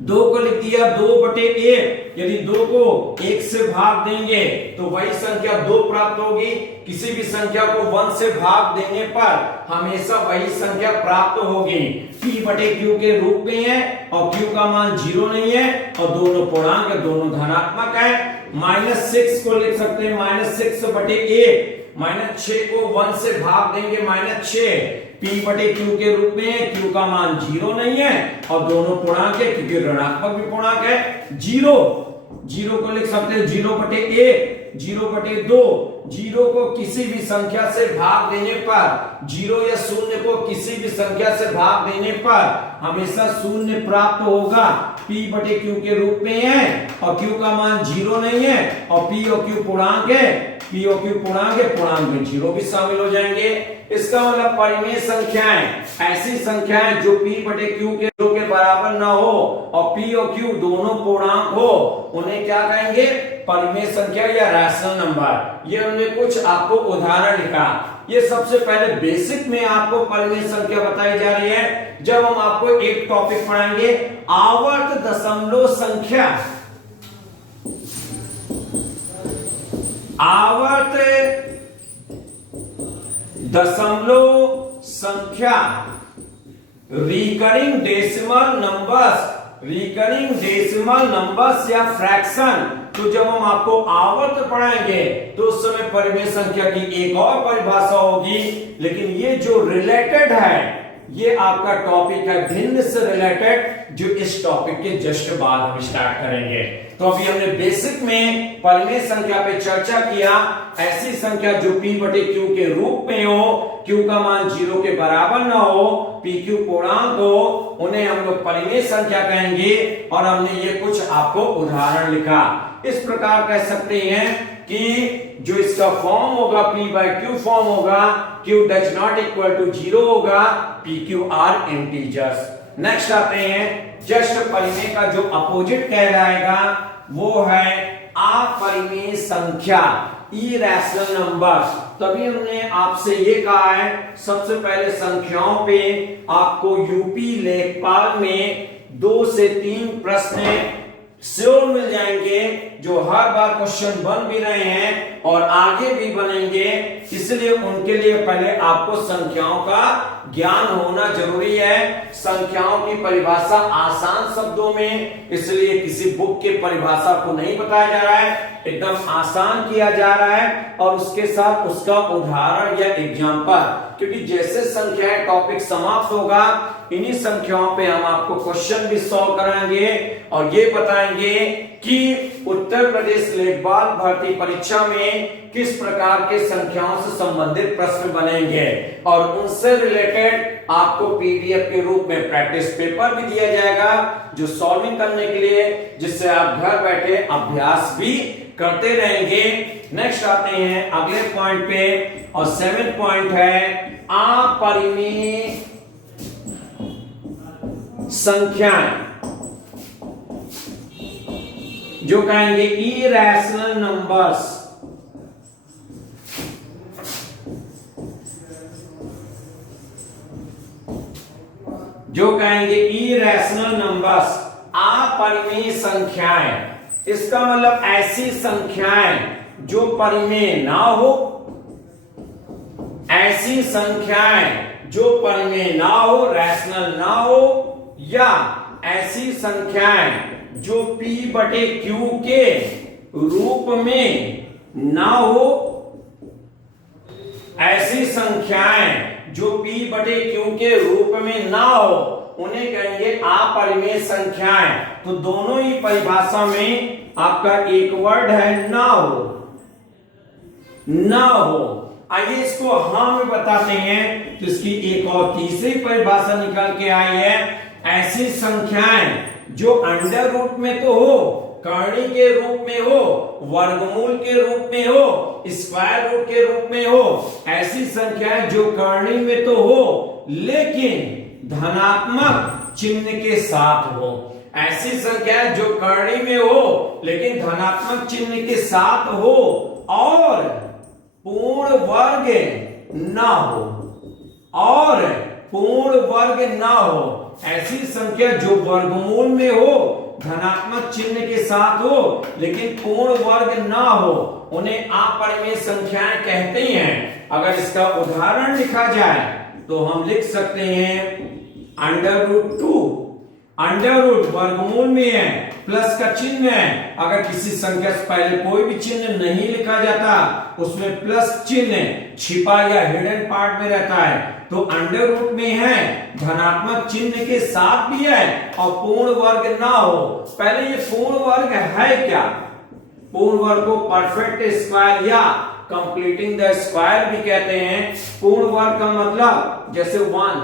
2 को लिख दिया 2/1। यदि 2 को 1 से भाग देंगे तो वही संख्या 2 प्राप्त होगी। किसी भी संख्या को 1 से भाग देने पर हमेशा वही संख्या प्राप्त होगी। P बटे Q के रूप में है और Q का मान 0 नहीं है और दोनों पूर्णांक, दोनों धनात्मक है। -6 को लिख सकते हैं -6/1। -6 को 1 से भाग देंगे -6, P बटे Q के रूप में है, Q का मान 0 नहीं है और दोनों पूर्णांक है क्योंकि ऋणात्मक भी पूर्णांक है। 0 को लिख सकते हैं 0/1, 0/2। 0 को किसी भी संख्या से भाग देने पर, 0 या 0 को किसी भी संख्या से भाग देने पर हमेशा 0 प्राप्त होगा। P बटे Q के रूप में है और Q का मान 0 नहीं है और P और Q पूर्णांक है, P और Q पूर्णांक है, पूर्णांक में 0 भी शामिल हो जाएंगे। इसका मतलब परिमेय संख्याएं ऐसी संख्याएं जो P बटे Q के बराबर ना हो और P और Q दोनों पूर्णांक हो, उन्हें क्या कहेंगे? परिमेय संख्या या रैशनल नंबर। ये हमने कुछ आपको उदाहरण लिखा। ये सबसे पहले बेसिक में आपको परिमेय संख्या बताई जा रही है। जब हम आपको एक टॉपिक पढ़ाएंगे आवर्त दशमलव संख्या, आवर्त दशमलव संख्या, रिकरिंग डेसिमल नंबर्स या फ्रैक्शन। तो जब हम आपको आवर्त पढ़ाएंगे तो उस समय परिमेय संख्या की एक और परिभाषा होगी, लेकिन ये जो रिलेटेड है ये आपका टॉपिक है भिन्न से रिलेटेड, जो इस टॉपिक के जस्ट बाद हम स्टार्ट करेंगे। तो अभी हमने बेसिक में परिमेय संख्या पे चर्चा किया। ऐसी संख्या जो P बटे Q के रूप में हो, Q का मान 0 के बराबर ना हो, PQ पूर्णांक हो, उन्हें हम लोग परिमेय संख्या कहेंगे। और हमने ये कुछ आपको उदाहरण लिखा। इस प्रकार कह सकते हैं कि जो इसका फॉर्म होगा P/Q फॉर्म होगा, Q does not equal to 0 होगा, PQ आर इंटीजर्स। नेक्स्ट आते हैं जस्ट परिमेय का जो अपोजिट कहलाएगा वो है अपरिमेय संख्या, इरेशनल नंबर। तभी हमने आपसे ये कहा है सबसे पहले संख्याओं पे आपको यूपी लेखपाल में 2 से 3 प्रश्न श्योर मिल जाएंगे जो हर बार क्वेश्चन बन भी रहे हैं और आगे भी बनेंगे, इसलिए उनके लिए पहले आपको संख्याओं का ज्ञान होना जरूरी है। संख्याओं की परिभाषा आसान शब्दों में, इसलिए किसी बुक की परिभाषा को नहीं बताया जा रहा है, एकदम आसान किया जा रहा है और उसके साथ उसका उदाहरण या एग्जाम्पल, क्योंकि जैसे संख्याएं टॉपिक समाप्त होगा इन्हीं संख्याओं पे हम आपको क्वेश्चन भी सॉल्व कराएंगे और ये बताएंगे कि उत्तर प्रदेश लेखपाल भर्ती परीक्षा में किस प्रकार के संख्याओं से संबंधित प्रश्न बनेंगे और उनसे रिलेटेड आपको पीडीएफ के रूप में प्रैक्टिस पेपर भी दिया जाएगा जो सॉल्विंग करने के लिए, जिससे आप घर बैठे अभ्यास भी करते रहेंगे। नेक्स्ट आते हैं अगले पॉइंट पे और 7th पॉइंट है अपरिमेय संख्याएं, जो कहेंगे इरेशनल नंबर्स। जो कहेंगे इरेशनल नंबर्स, अपरिमेय संख्याएं। इसका मतलब ऐसी संख्याएं जो परिमेय ना हो, ऐसी संख्याएं जो परिमेय ना हो, रैशनल ना हो, या ऐसी संख्याएं जो p बटे q के रूप में ना हो, ऐसी संख्याएं जो p बटे q के रूप में ना हो उन्हें कहेंगे अपरिमेय संख्याएं। तो दोनों ही परिभाषा में आपका एक वर्ड है ना हो, ना हो। आइए इसको हम बताते हैं। तो इसकी एक और तीसरी परिभाषा निकल के आई है, ऐसी संख्याएं जो अंडर रूट में तो हो, कर्णी के रूप में हो, वर्गमूल के रूप में हो, स्क्वायर रूट के रूप में हो, ऐसी संख्याएं जो कर्णी में तो हो लेकिन धनात्मक चिन्ह के साथ हो, ऐसी संख्याएं जो कर्णी में हो लेकिन धनात्मक चिन्ह के साथ हो और पूर्ण वर्ग ना हो, और पूर्ण वर्ग ना हो। ऐसी संख्या जो वर्गमूल में हो, धनात्मक चिन्ह के साथ हो लेकिन पूर्ण वर्ग ना हो, उन्हें अपरिमेय संख्याएं कहते हैं। अगर इसका उदाहरण लिखा जाए तो हम लिख सकते हैं अंडर रूट 2, अंडर रूट वर्गमूल में है, प्लस का चिन्ह है। अगर किसी संख्या से पहले कोई भी चिन्ह नहीं लिखा जाता, उसमें प्लस चिन्ह छिपा या हिडन पार्ट में रहता है, तो अंडर रूट में है, धनात्मक चिन्ह के साथ भी है और पूर्ण वर्ग ना हो। पहले ये पूर्ण वर्ग है क्या? पूर्ण वर्ग को परफेक्ट स्क्वायर या कंप्लीटिंग द स्क्वायर भी कहते हैं। पूर्ण वर्ग का मतलब जैसे 1,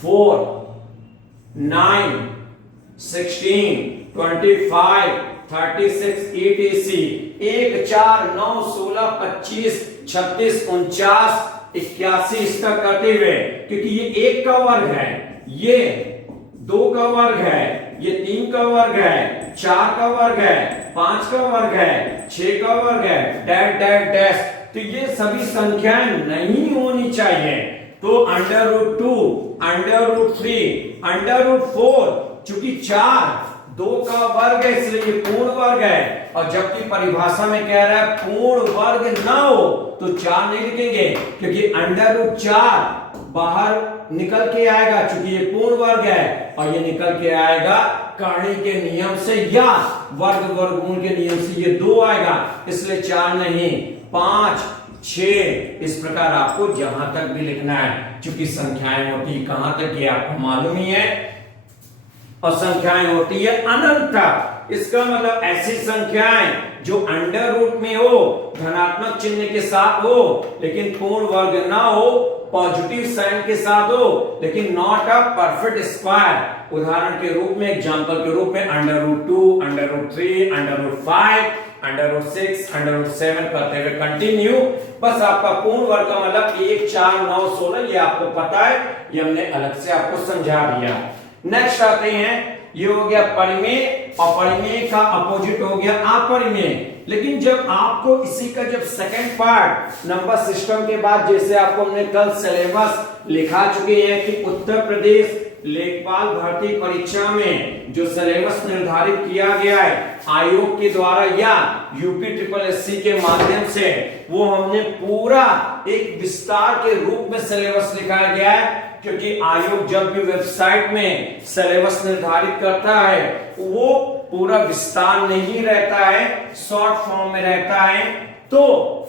4, 9, 16, 25, 36 etc. 1, 4, 9, 16, 25, 36, 49, 81 इस तक करते हुए, क्योंकि ये 1 का वर्ग है, ये 2 का वर्ग है, ये 3 का वर्ग है, 4 का वर्ग है, 5 का वर्ग है, 6 का वर्ग है, डैश डैश डैश। तो ये सभी संख्याएं नहीं होनी चाहिए। तो under root 2, under root 3, under root 4, चूंकि 4 2 का वर्ग है इसलिए ये पूर्ण वर्ग है, और जबकि परिभाषा में कह रहा है पूर्ण वर्ग ना हो तो 4 नहीं लिखेंगे, क्योंकि अंडर रूट 4 बाहर निकल के आएगा चूंकि ये पूर्ण वर्ग है, और ये निकल के आएगा कर्णी के नियम से या वर्ग वर्गमूल के नियम से, ये 2 आएगा, इसलिए 4 नहीं, 5, 6 इस प्रकार आपको जहां तक भी लिखना है। चूंकि संख्याएं होती है कहां तक ये आपको मालूम ही है, और संख्याएं होती है अनंत तक। इसका मतलब ऐसी संख्याएं जो अंडर रूट में हो, धनात्मक चिन्ह के साथ हो लेकिन पूर्ण वर्ग ना हो, पॉजिटिव साइन के साथ हो लेकिन नॉट अ परफेक्ट स्क्वायर। उदाहरण के रूप में, एग्जांपल के रूप में under root 2, under root 3, under root 5, under root 6, under root 7 करते हुए कंटिन्यू। बस आपका पूर्ण वर्ग का मतलब 1, 4, 9, 16 ये आपको पता है, ये हमने अलग से आपको समझा दिया। नेक्स्ट आते हैं, ये हो गया परिमेय, और परिमेय का अपोजिट हो गया अपरिमेय। लेकिन जब आपको इसी का जब सेकंड पार्ट नंबर सिस्टम के बाद, जैसे आपको हमने कल सिलेबस लिखा चुके हैं कि उत्तर प्रदेश लेखपाल भर्ती परीक्षा में जो सिलेबस निर्धारित किया गया है आयोग के द्वारा या यूपी ट्रिपल एससी के माध्यम से, वो हमने पूरा एक विस्तार के रूप में सिलेबस लिखाया गया है। क्योंकि आयोग जब भी वेबसाइट में सिलेबस निर्धारित करता है वो पूरा विस्तार नहीं रहता है, शॉर्ट फॉर्म में रहता है। तो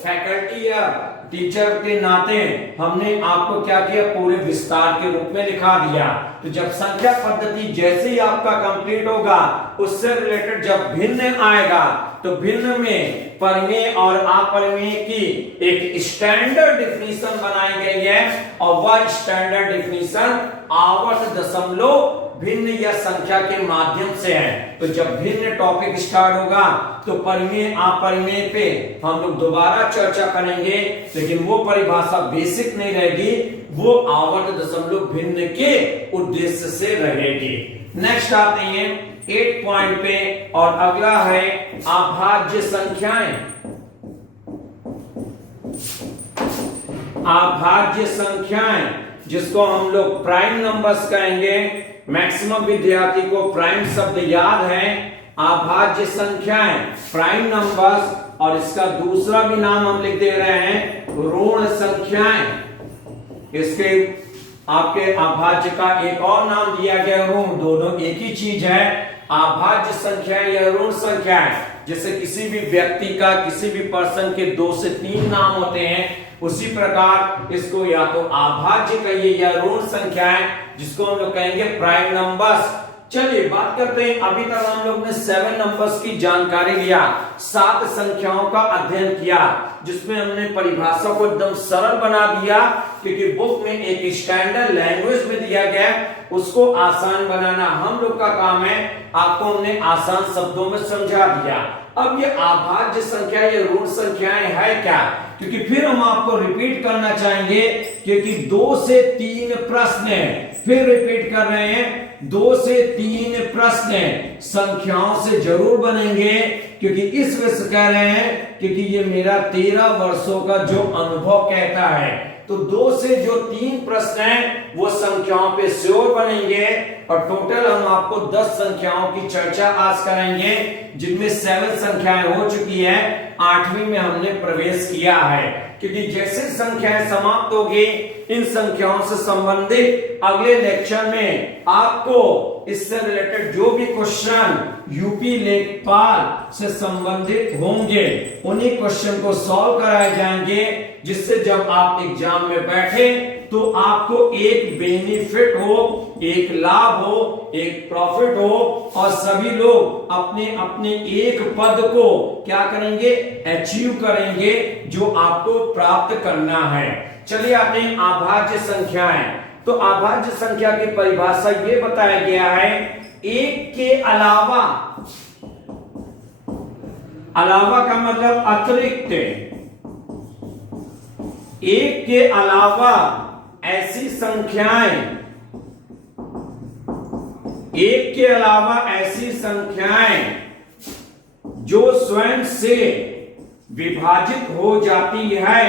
फैकल्टी या टीचर के नाते हमने आपको क्या किया, पूरे विस्तार के रूप में लिखा दिया। तो जब संख्या पद्धति जैसे ही आपका कंप्लीट होगा, उससे रिलेटेड जब भिन्न आएगा तो भिन्न में परिमेय और अपरिमेय की एक स्टैंडर्ड डिफिनीशन बनाई गई है और वह स्टैंडर्ड डिफिनीशन आवर्त दशमलव भिन्न या संख्या के माध्यम से है। तो जब भिन्न टॉपिक स्टार्ट होगा तो परिमेय अपरिमेय पे हम लोग दोबारा चर्चा करेंगे, लेकिन वो परिभाषा बेसिक नहीं रहेगी, वो आवर्त दशमलव भिन्न के उद्देश्य से रहेगी। नेक्स्ट आते हैं 8 पॉइंट पे और अगला है अभाज्य संख्याएं। अभाज्य संख्याएं जिसको हम लोग प्राइम नंबर्स कहेंगे। मैक्सिमम विद्यार्थी को प्राइम शब्द याद है। अभाज्य संख्याएं प्राइम नंबर्स, और इसका दूसरा भी नाम हम लिख दे रहे हैं ऋण संख्याएं। इसके आपके अभाज्य का एक और नाम दिया गया ऋण, दोनों एक ही चीज है। अभाज्य संख्याएं या ऋण संख्याएं, जैसे किसी भी व्यक्ति का, किसी भी पर्सन के 2 से 3 नाम होते हैं, उसी प्रकार इसको या तो अभाज्य कहिए या ऋण संख्याएं, जिसको हम लोग कहेंगे प्राइम नंबर्स। चलिए बात करते हैं। अभी तक हम लोग ने 7 नंबर्स की जानकारी लिया, 7 संख्याओं का अध्ययन किया, जिसमें हमने परिभाषा को एकदम सरल बना दिया, क्योंकि बुक में एक स्टैंडर्ड लैंग्वेज में दिया गया, उसको आसान बनाना हम लोग का काम है। आपको हमने आसान शब्दों में समझा दिया। अब ये अभाज्य संख्या या ऋण संख्याएं है क्या, क्योंकि फिर हम आपको रिपीट करना चाहेंगे, क्योंकि 2 से 3 प्रश्न है। फिर रिपीट कर रहे हैं, 2 से 3 प्रश्न संख्याओं से जरूर बनेंगे, क्योंकि इस वजह से कह रहे हैं क्योंकि ये मेरा 13 वर्षों का जो अनुभव कहता है। तो 2 से जो 3 प्रश्न हैं वो संख्याओं पे श्योर बनेंगे, और टोटल हम आपको 10 संख्याओं की चर्चा आज करेंगे, जिनमें 7 संख्याएं हो चुकी है, 8वीं में हमने प्रवेश किया है। क्योंकि जैसे संख्याएं समाप्त होगी, इन संख्याओं से संबंधित अगले लेक्चर में आपको इससे रिलेटेड जो भी क्वेश्चन यूपी लेखपाल से संबंधित होंगे, उन्हीं क्वेश्चन को सॉल्व कराए जाएंगे, जिससे जब आप एग्जाम में बैठे तो आपको एक बेनिफिट हो, एक लाभ हो, एक प्रॉफिट हो, और सभी लोग अपने अपने एक पद को क्या करेंगे, अचीव करेंगे, जो आपको प्राप्त करना है। चलिए आते हैं अभाज्य संख्याएं। तो अभाज्य संख्या की परिभाषा ये बताया गया है, एक के अलावा, अलावा का मतलब अतिरिक्त, एक के अलावा ऐसी संख्याएं, एक के अलावा ऐसी संख्याएं जो स्वयं से विभाजित हो जाती है।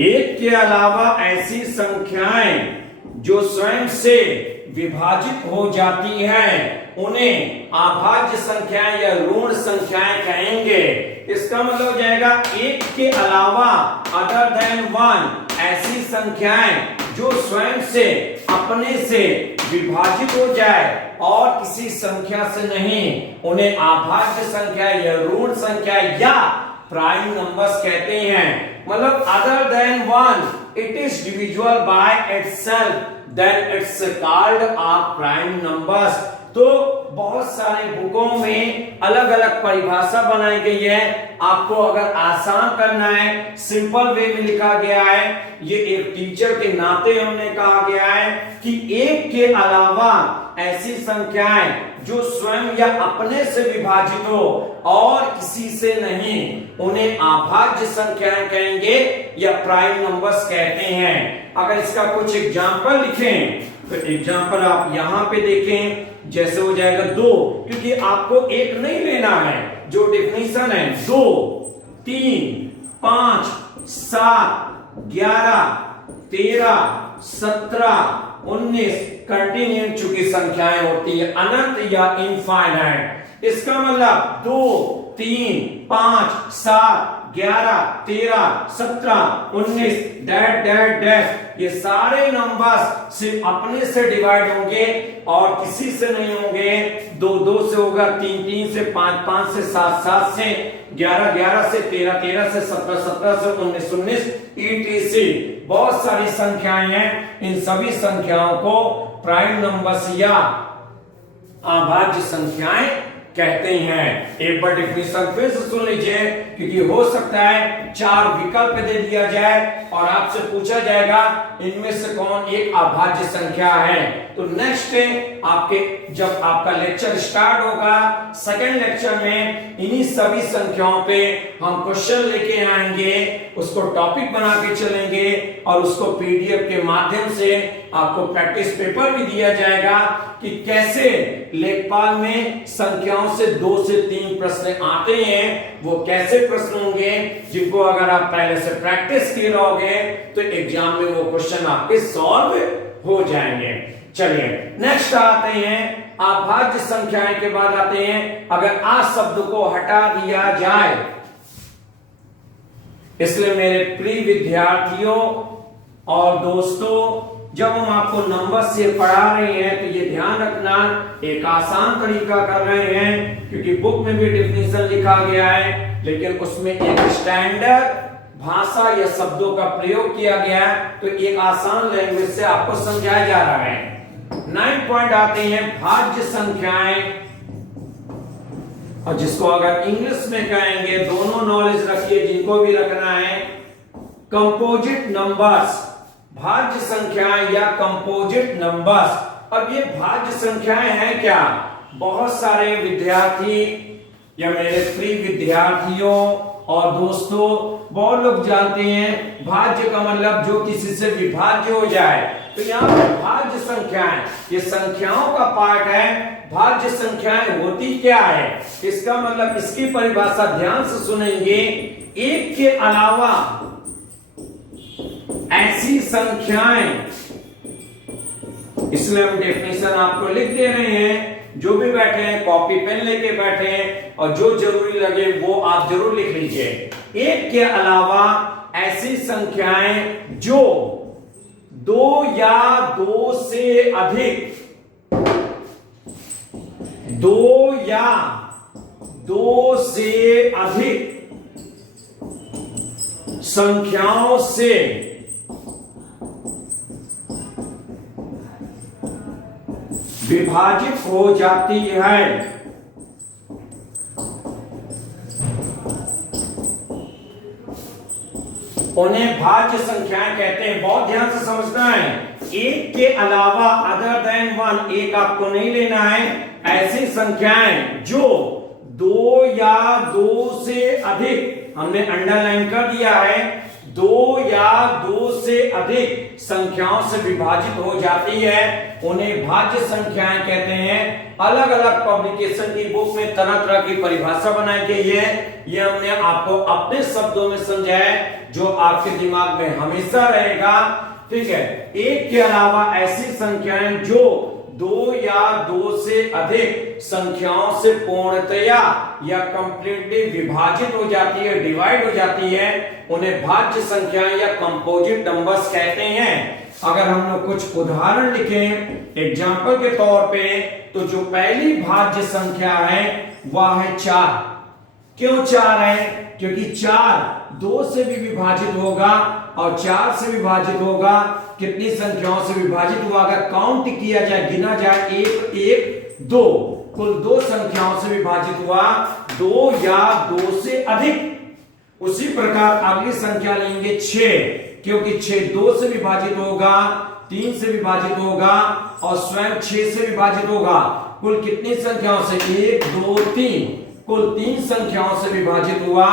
एक के अलावा ऐसी संख्याएं जो स्वयं से विभाजित हो जाती है, उन्हें अभाज्य संख्याएं या ऋण संख्याएं कहेंगे। इसका मतलब हो जाएगा एक के अलावा, अदर देन 1, ऐसी संख्याएं जो स्वयं से, अपने से विभाजित हो जाए और किसी संख्या से नहीं, उन्हें अभाज्य संख्या या ऋण संख्या या प्राइम नंबर्स कहते हैं। मतलब other than 1, it is divisible by itself, then it's called a prime numbers. तो बहुत सारे बुकों में अलग अलग परिभाषा बनाई गई है। आपको अगर आसान करना है, सिंपल वे में लिखा गया है। ये एक टीचर के नाते हमने कहा गया है कि एक के अलावा ऐसी संख्याएं जो स्वयं या अपने से विभाजित हो और किसी से नहीं, उन्हें अभाज्य संख्याएं कहेंगे या प्राइम नंबर्स कहते हैं। अगर इसका कुछ एग्जाम्पल लिखें तो एग्जाम्पल आप यहां पे देखें, जैसे हो जाएगा 2, क्योंकि आपको एक नहीं लेना है, जो डेफिनेशन है 2, 3, 5, 7, 11, 13, 17, 19 कंटिन्यू चूंकि संख्याएं होती है अनंत या इनफाइनाइट। इसका मतलब 2, 3, 5, 7, 11, 13, 17, 19 डैश डैश डैश ये सारे नंबर्स सिर्फ अपने से डिवाइड होंगे और किसी से नहीं होंगे। 2 2 से होगा, 3 3 से, 5 5 से, 7 7 से, 11 11 से, 13 13 से, 17 17 से, 19 19 etc। बहुत सारी संख्याएं हैं। इन सभी संख्याओं को प्राइम नंबर्स या अभाज्य संख्याएं कहते हैं। एक बार डेफिनेशन फिर से सुन लीजिए, क्योंकि हो सकता है 4 विकल्प दे दिया जाए और आपसे पूछा जाएगा इनमें से कौन एक अभाज्य संख्या है। तो नेक्स्ट आपके जब आपका लेक्चर स्टार्ट होगा सेकेंड लेक्चर में इन्हीं सभी संख्याओं पे हम क्वेश्चन लेके आएंगे, उसको टॉपिक बना के चलेंगे और उसको पीडीएफ के माध्यम से आपको प्रैक्टिस पेपर भी दिया जाएगा कि कैसे लेखपाल में संख्याओं से 2 से 3 प्रश्न आते हैं, वो कैसे प्रश्न होंगे जिनको अगर आप पहले से प्रैक्टिस किए रहोगे तो एग्जाम में वो क्वेश्चन आपके सॉल्व हो जाएंगे। चलिए नेक्स्ट आते हैं अभाज्य संख्याएं के बाद आते हैं अगर आ शब्द को हटा दिया जाए। इसलिए मेरे प्रिय विद्यार्थियों और दोस्तों, जब हम आपको नंबर से पढ़ा रहे हैं तो ये ध्यान रखना एक आसान तरीका कर रहे हैं, क्योंकि बुक में भी डेफिनेशन लिखा गया है लेकिन उसमें एक स्टैंडर्ड भाषा या शब्दों का प्रयोग किया गया है, तो एक आसान लैंग्वेज से आपको समझाया जा रहा है। 9 पॉइंट आते हैं भाज्य संख्याएं, और जिसको अगर इंग्लिश में कहेंगे, दोनों नॉलेज रखिए जिनको भी रखना है, कंपोजिट नंबर्स, भाज्य संख्याएं या कंपोजिट नंबर्स। अब ये भाज्य संख्याएं हैं क्या? बहुत सारे विद्यार्थी या मेरे प्रिय विद्यार्थियों और दोस्तों, बहुत लोग जानते हैं भाज्य का मतलब जो किसी से विभाज्य हो जाए। तो यहाँ पे भाज्य संख्याएं, ये संख्याओं का पार्ट है। भाज्य संख्याएं होती क्या है, इसका मतलब इसकी परिभाषा ध्यान से सुनेंगे। एक के अलावा ऐसी संख्याएं, इसलिए हम डेफिनेशन आपको लिख दे रहे हैं। जो भी बैठे हैं कॉपी पेन लेके बैठे हैं और जो जरूरी लगे वो आप जरूर लिख लीजिए। एक के अलावा ऐसी संख्याएं जो 2 या 2 से अधिक, 2 या 2 से अधिक संख्याओं से विभाजित हो जाती है। उन्हें भाज्य संख्याएं कहते हैं। बहुत ध्यान से समझना है, एक के अलावा अदर देन 1, एक आपको नहीं लेना है। ऐसी संख्याएं जो 2 या 2 से अधिक, हमने अंडरलाइन कर दिया है, 2 या 2 से अधिक संख्याओं से विभाजित हो जाती है, उन्हें भाज्य संख्याएं कहते हैं। अलग अलग पब्लिकेशन की बुक में तरह तरह की परिभाषा बनाई गई है। ये हमने आपको अपने शब्दों में समझाया जो आपके दिमाग में हमेशा रहेगा। ठीक है, एक के अलावा ऐसी संख्याएं जो 2 या 2 से अधिक संख्याओं से पूर्णतया या कंप्लीटली विभाजित हो जाती है, डिवाइड हो जाती है, उन्हें भाज्य संख्याएं या कंपोजिट नंबर्स कहते हैं। अगर हम लोग कुछ उदाहरण लिखें एग्जाम्पल के तौर पे, तो जो पहली भाज्य संख्या है वह है 4। क्यों 4 है? क्योंकि 4 2 से भी विभाजित होगा और 4 से विभाजित होगा। कितनी संख्याओं से विभाजित हुआ? अगर काउंट किया जाए, गिना जाए, 1 1 2, कुल 2 संख्याओं से विभाजित हुआ, 2 या 2 से अधिक। उसी प्रकार अगली संख्या लेंगे 6, क्योंकि 6 2 से विभाजित होगा, 3 से विभाजित होगा और स्वयं 6 से विभाजित होगा। कुल कितनी संख्याओं से? 1 2 3, कुल 3 संख्याओं से विभाजित हुआ,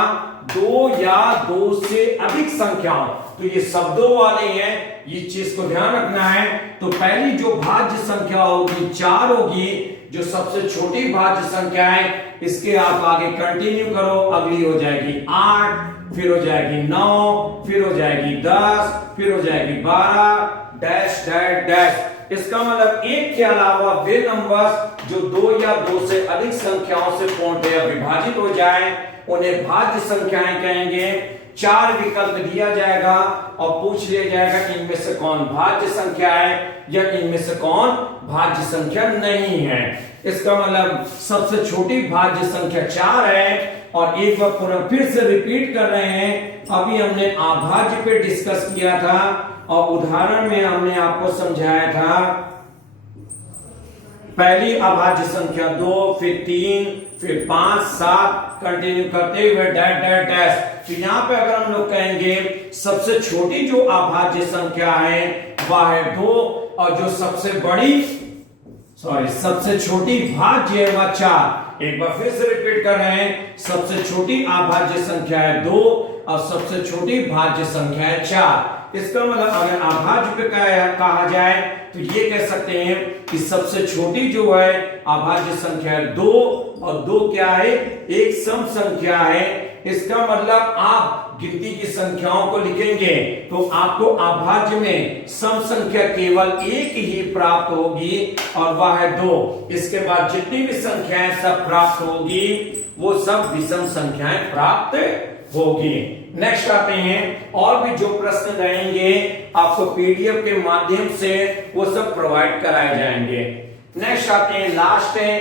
2 या 2 से अधिक संख्याओं। तो ये शब्दों वाले हैं, ये चीज को ध्यान रखना है। तो पहली जो भाज्य संख्या होगी 4 होगी, जो सबसे छोटी भाज्य संख्या है। इसके आप आगे कंटिन्यू करो, अगली हो जाएगी 8, फिर हो जाएगी 9, फिर हो जाएगी 10, फिर हो जाएगी 12, डैश डैश डैश। इसका मतलब एक के अलावा वे नंबर्स जो दो या दो से अधिक संख्याओं से पूर्णतः विभाजित हो जाए उन्हें भाज्य संख्याएं कहेंगे। चार विकल्प दिया जाएगा और पूछ लिया जाएगा कि इनमें से कौन भाज्य संख्या है या इनमें से कौन भाज्य संख्या नहीं है। इसका मतलब सबसे छोटी भाज्य संख्या 4 है। और एक बार पुनः फिर से रिपीट कर रहे हैं, अभी हमने अभाज्य पे डिस्कस किया था और उदाहरण में हमने आपको समझाया था पहली अभाज्य संख्या 2, फिर 3, फिर 5, 7 कंटिन्यू करते हुए डैश डैश डैश। तो यहाँ पे अगर हम लोग कहेंगे सबसे छोटी जो अभाज्य संख्या है वह है 2 और जो सबसे छोटी भाज्य है वह 4। एक बार फिर से रिपीट कर रहे हैं, सबसे छोटी अभाज्य संख्या है 2 और सबसे छोटी भाज्य संख्या है 4। इसका मतलब अगर अभाज्य पे कहा जाए तो ये कह सकते हैं कि सबसे छोटी जो है अभाज्य संख्या है 2 और 2 क्या है, एक सम संख्या है। इसका मतलब आप गिनती की संख्याओं को लिखेंगे तो आपको अभाज्य में सम संख्या केवल एक ही प्राप्त होगी और वह है 2। इसके बाद जितनी भी संख्याएं सब प्राप्त होगी वो सब विषम संख्याएं प्राप्त होगी। नेक्स्ट आते हैं, और भी जो प्रश्न रहेंगे आपको पीडीएफ के माध्यम से वो सब प्रोवाइड कराए जाएंगे। नेक्स्ट आते हैं, लास्ट है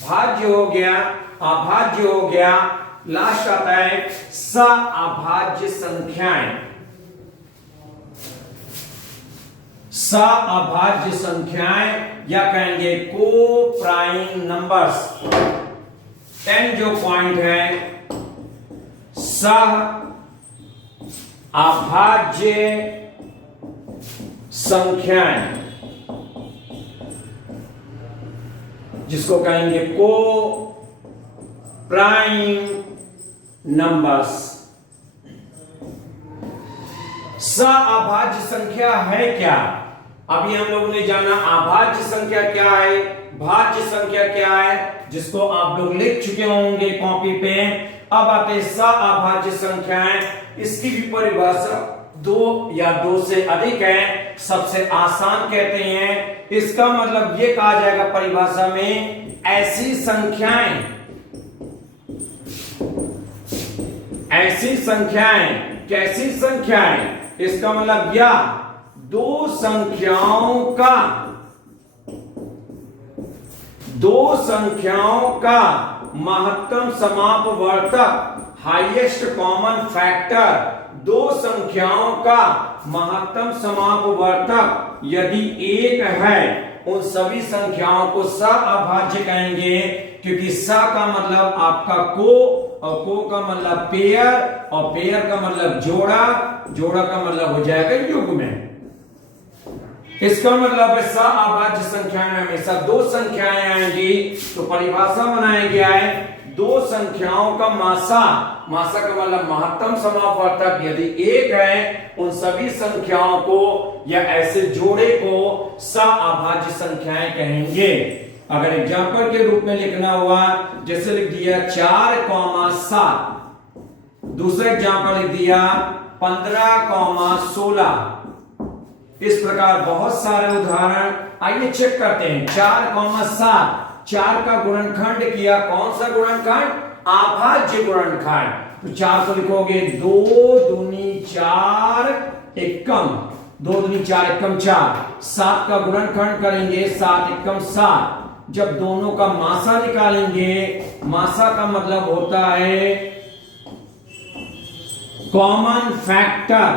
भाज्य हो गया, अभाज्य हो गया, लास्ट आता है सअभाज्य संख्याएं। सअभाज्य संख्याएं या कहेंगे को प्राइम नंबर्स। 10 जो पॉइंट है सअभाज्य संख्याएं जिसको कहेंगे को प्राइम नंबर्स। सअभाज्य संख्या है क्या? अभी हम लोगों ने जाना अभाज्य संख्या क्या है, भाज्य संख्या क्या है, जिसको आप लोग लिख चुके होंगे कॉपी पे। अब आते हैं सअभाज्य संख्याएं। इसकी भी परिभाषा 2 या 2 से अधिक है, सबसे आसान कहते हैं। इसका मतलब ये कहा जाएगा परिभाषा में ऐसी संख्याएं कैसी संख्याएं, इसका मतलब या दो संख्याओं का महत्तम समापवर्तक हाईएस्ट कॉमन फैक्टर, दो संख्याओं का महत्तम समापवर्तक यदि एक है उन सभी संख्याओं को सअभाज्य कहेंगे, क्योंकि स का मतलब आपका को और को का मतलब पेयर और पेयर का मतलब जोड़ा, जोड़ा का मतलब हो जाएगा युग्म। इसका मतलब है सअभाज्य संख्या में हमेशा दो संख्याएं आएंगी। तो परिभाषा बनाया गया है दो संख्याओं का मासा, मासा का मतलब महत्तम समापवर्तक यदि एक है उन सभी संख्याओं को या ऐसे जोड़े को सअभाज्य संख्याएं कहेंगे। अगर एग्जाम्पल के रूप में लिखना हुआ जैसे लिख दिया 4,7, दूसरा एग्जाम्पल लिख दिया 15,16। इस प्रकार बहुत सारे उदाहरण आइए चेक करते हैं। 4,7, 4 का गुणनखंड किया, कौन सा गुणनखंड? अभाज्य गुणनखंड। तो 4 को लिखोगे 2 दूनी 4 एकम, 2 दूनी 4 एकम 4। 7 का गुणनखंड करेंगे 7 एकम 7। जब दोनों का मासा निकालेंगे, मासा का मतलब होता है कॉमन फैक्टर,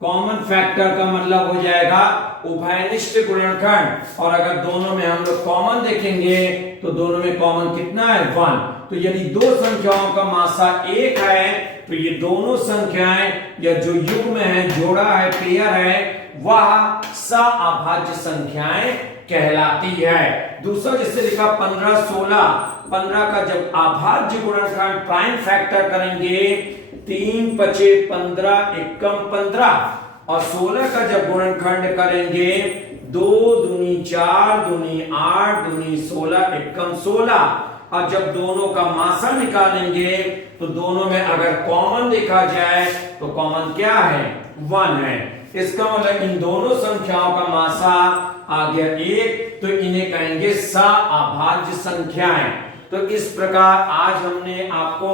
कॉमन फैक्टर का मतलब हो जाएगा उभयनिष्ठ गुणनखंड। और अगर दोनों में हम लोग कॉमन देखेंगे तो दोनों में कॉमन कितना है? 1। तो यदि दो संख्याओं का मासा 1 है तो ये दोनों संख्याएं या जो युग्म है, जोड़ा है, पेयर है, वह सअभाज्य संख्याएं कहलाती है। दूसरा जिससे लिखा 15,16, 15 का जब अभाज्य गुणनखंड प्राइम फैक्टर करेंगे 3 पचे 15 एकम 15 और 16 का जब गुणनखंड करेंगे 2 दूनी 4 दूनी 8 दूनी 16 एकम 16। और जब दोनों का मासा निकालेंगे तो दोनों में अगर कॉमन देखा जाए तो कॉमन क्या है? 1 है। इसका मतलब इन दोनों संख्याओं का मासा आ गया 1, तो इन्हें कहेंगे सअभाज्य संख्याएं। तो इस प्रकार आज हमने आपको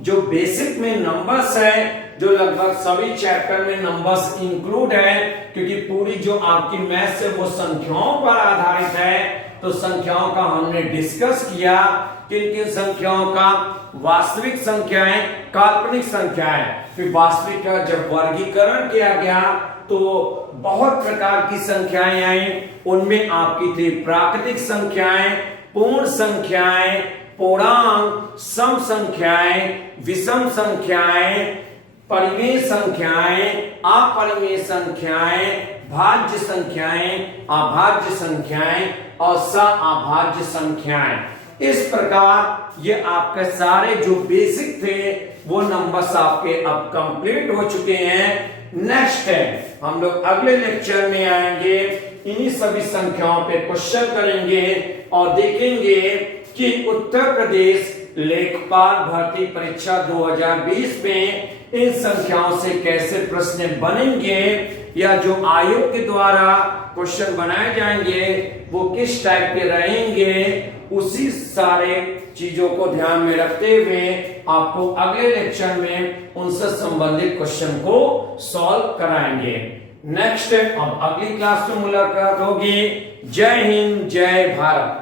जो बेसिक में नंबर्स है, जो लगभग सभी चैप्टर में नंबर्स इंक्लूड है, क्योंकि पूरी जो आपकी मैथ्स है वो संख्याओं पर आधारित है, तो संख्याओं का हमने डिस्कस किया। किन किन संख्याओं का? वास्तविक संख्याएं, काल्पनिक संख्याएं। फिर वास्तविक का जब वर्गीकरण किया गया तो बहुत प्रकार की संख्याएं आई। उनमें आपकी थी प्राकृतिक संख्याएं, पूर्ण संख्याएं, पूर्णांक, सम संख्याएं, विषम संख्याएं, परिमेय संख्याएं, अपरिमेय संख्याएं, भाज्य संख्याएं, अभाज्य संख्याएं और सअभाज्य संख्याएं। इस प्रकार ये आपके सारे जो बेसिक थे वो नंबर्स आपके अब कंप्लीट हो चुके हैं। नेक्स्ट है हम लोग अगले लेक्चर में आएंगे, इन्हीं सभी संख्याओं पे क्वेश्चन करेंगे और देखेंगे कि उत्तर प्रदेश लेखपाल भर्ती परीक्षा 2020 में इन संख्याओं से कैसे प्रश्न बनेंगे, या जो आयोग के द्वारा क्वेश्चन बनाए जाएंगे वो किस टाइप के रहेंगे। उसी सारे चीजों को ध्यान में रखते हुए आपको अगले लेक्चर में उनसे संबंधित क्वेश्चन को सॉल्व कराएंगे। नेक्स्ट अब अगली क्लास में मुलाकात होगी। जय हिंद, जय भारत।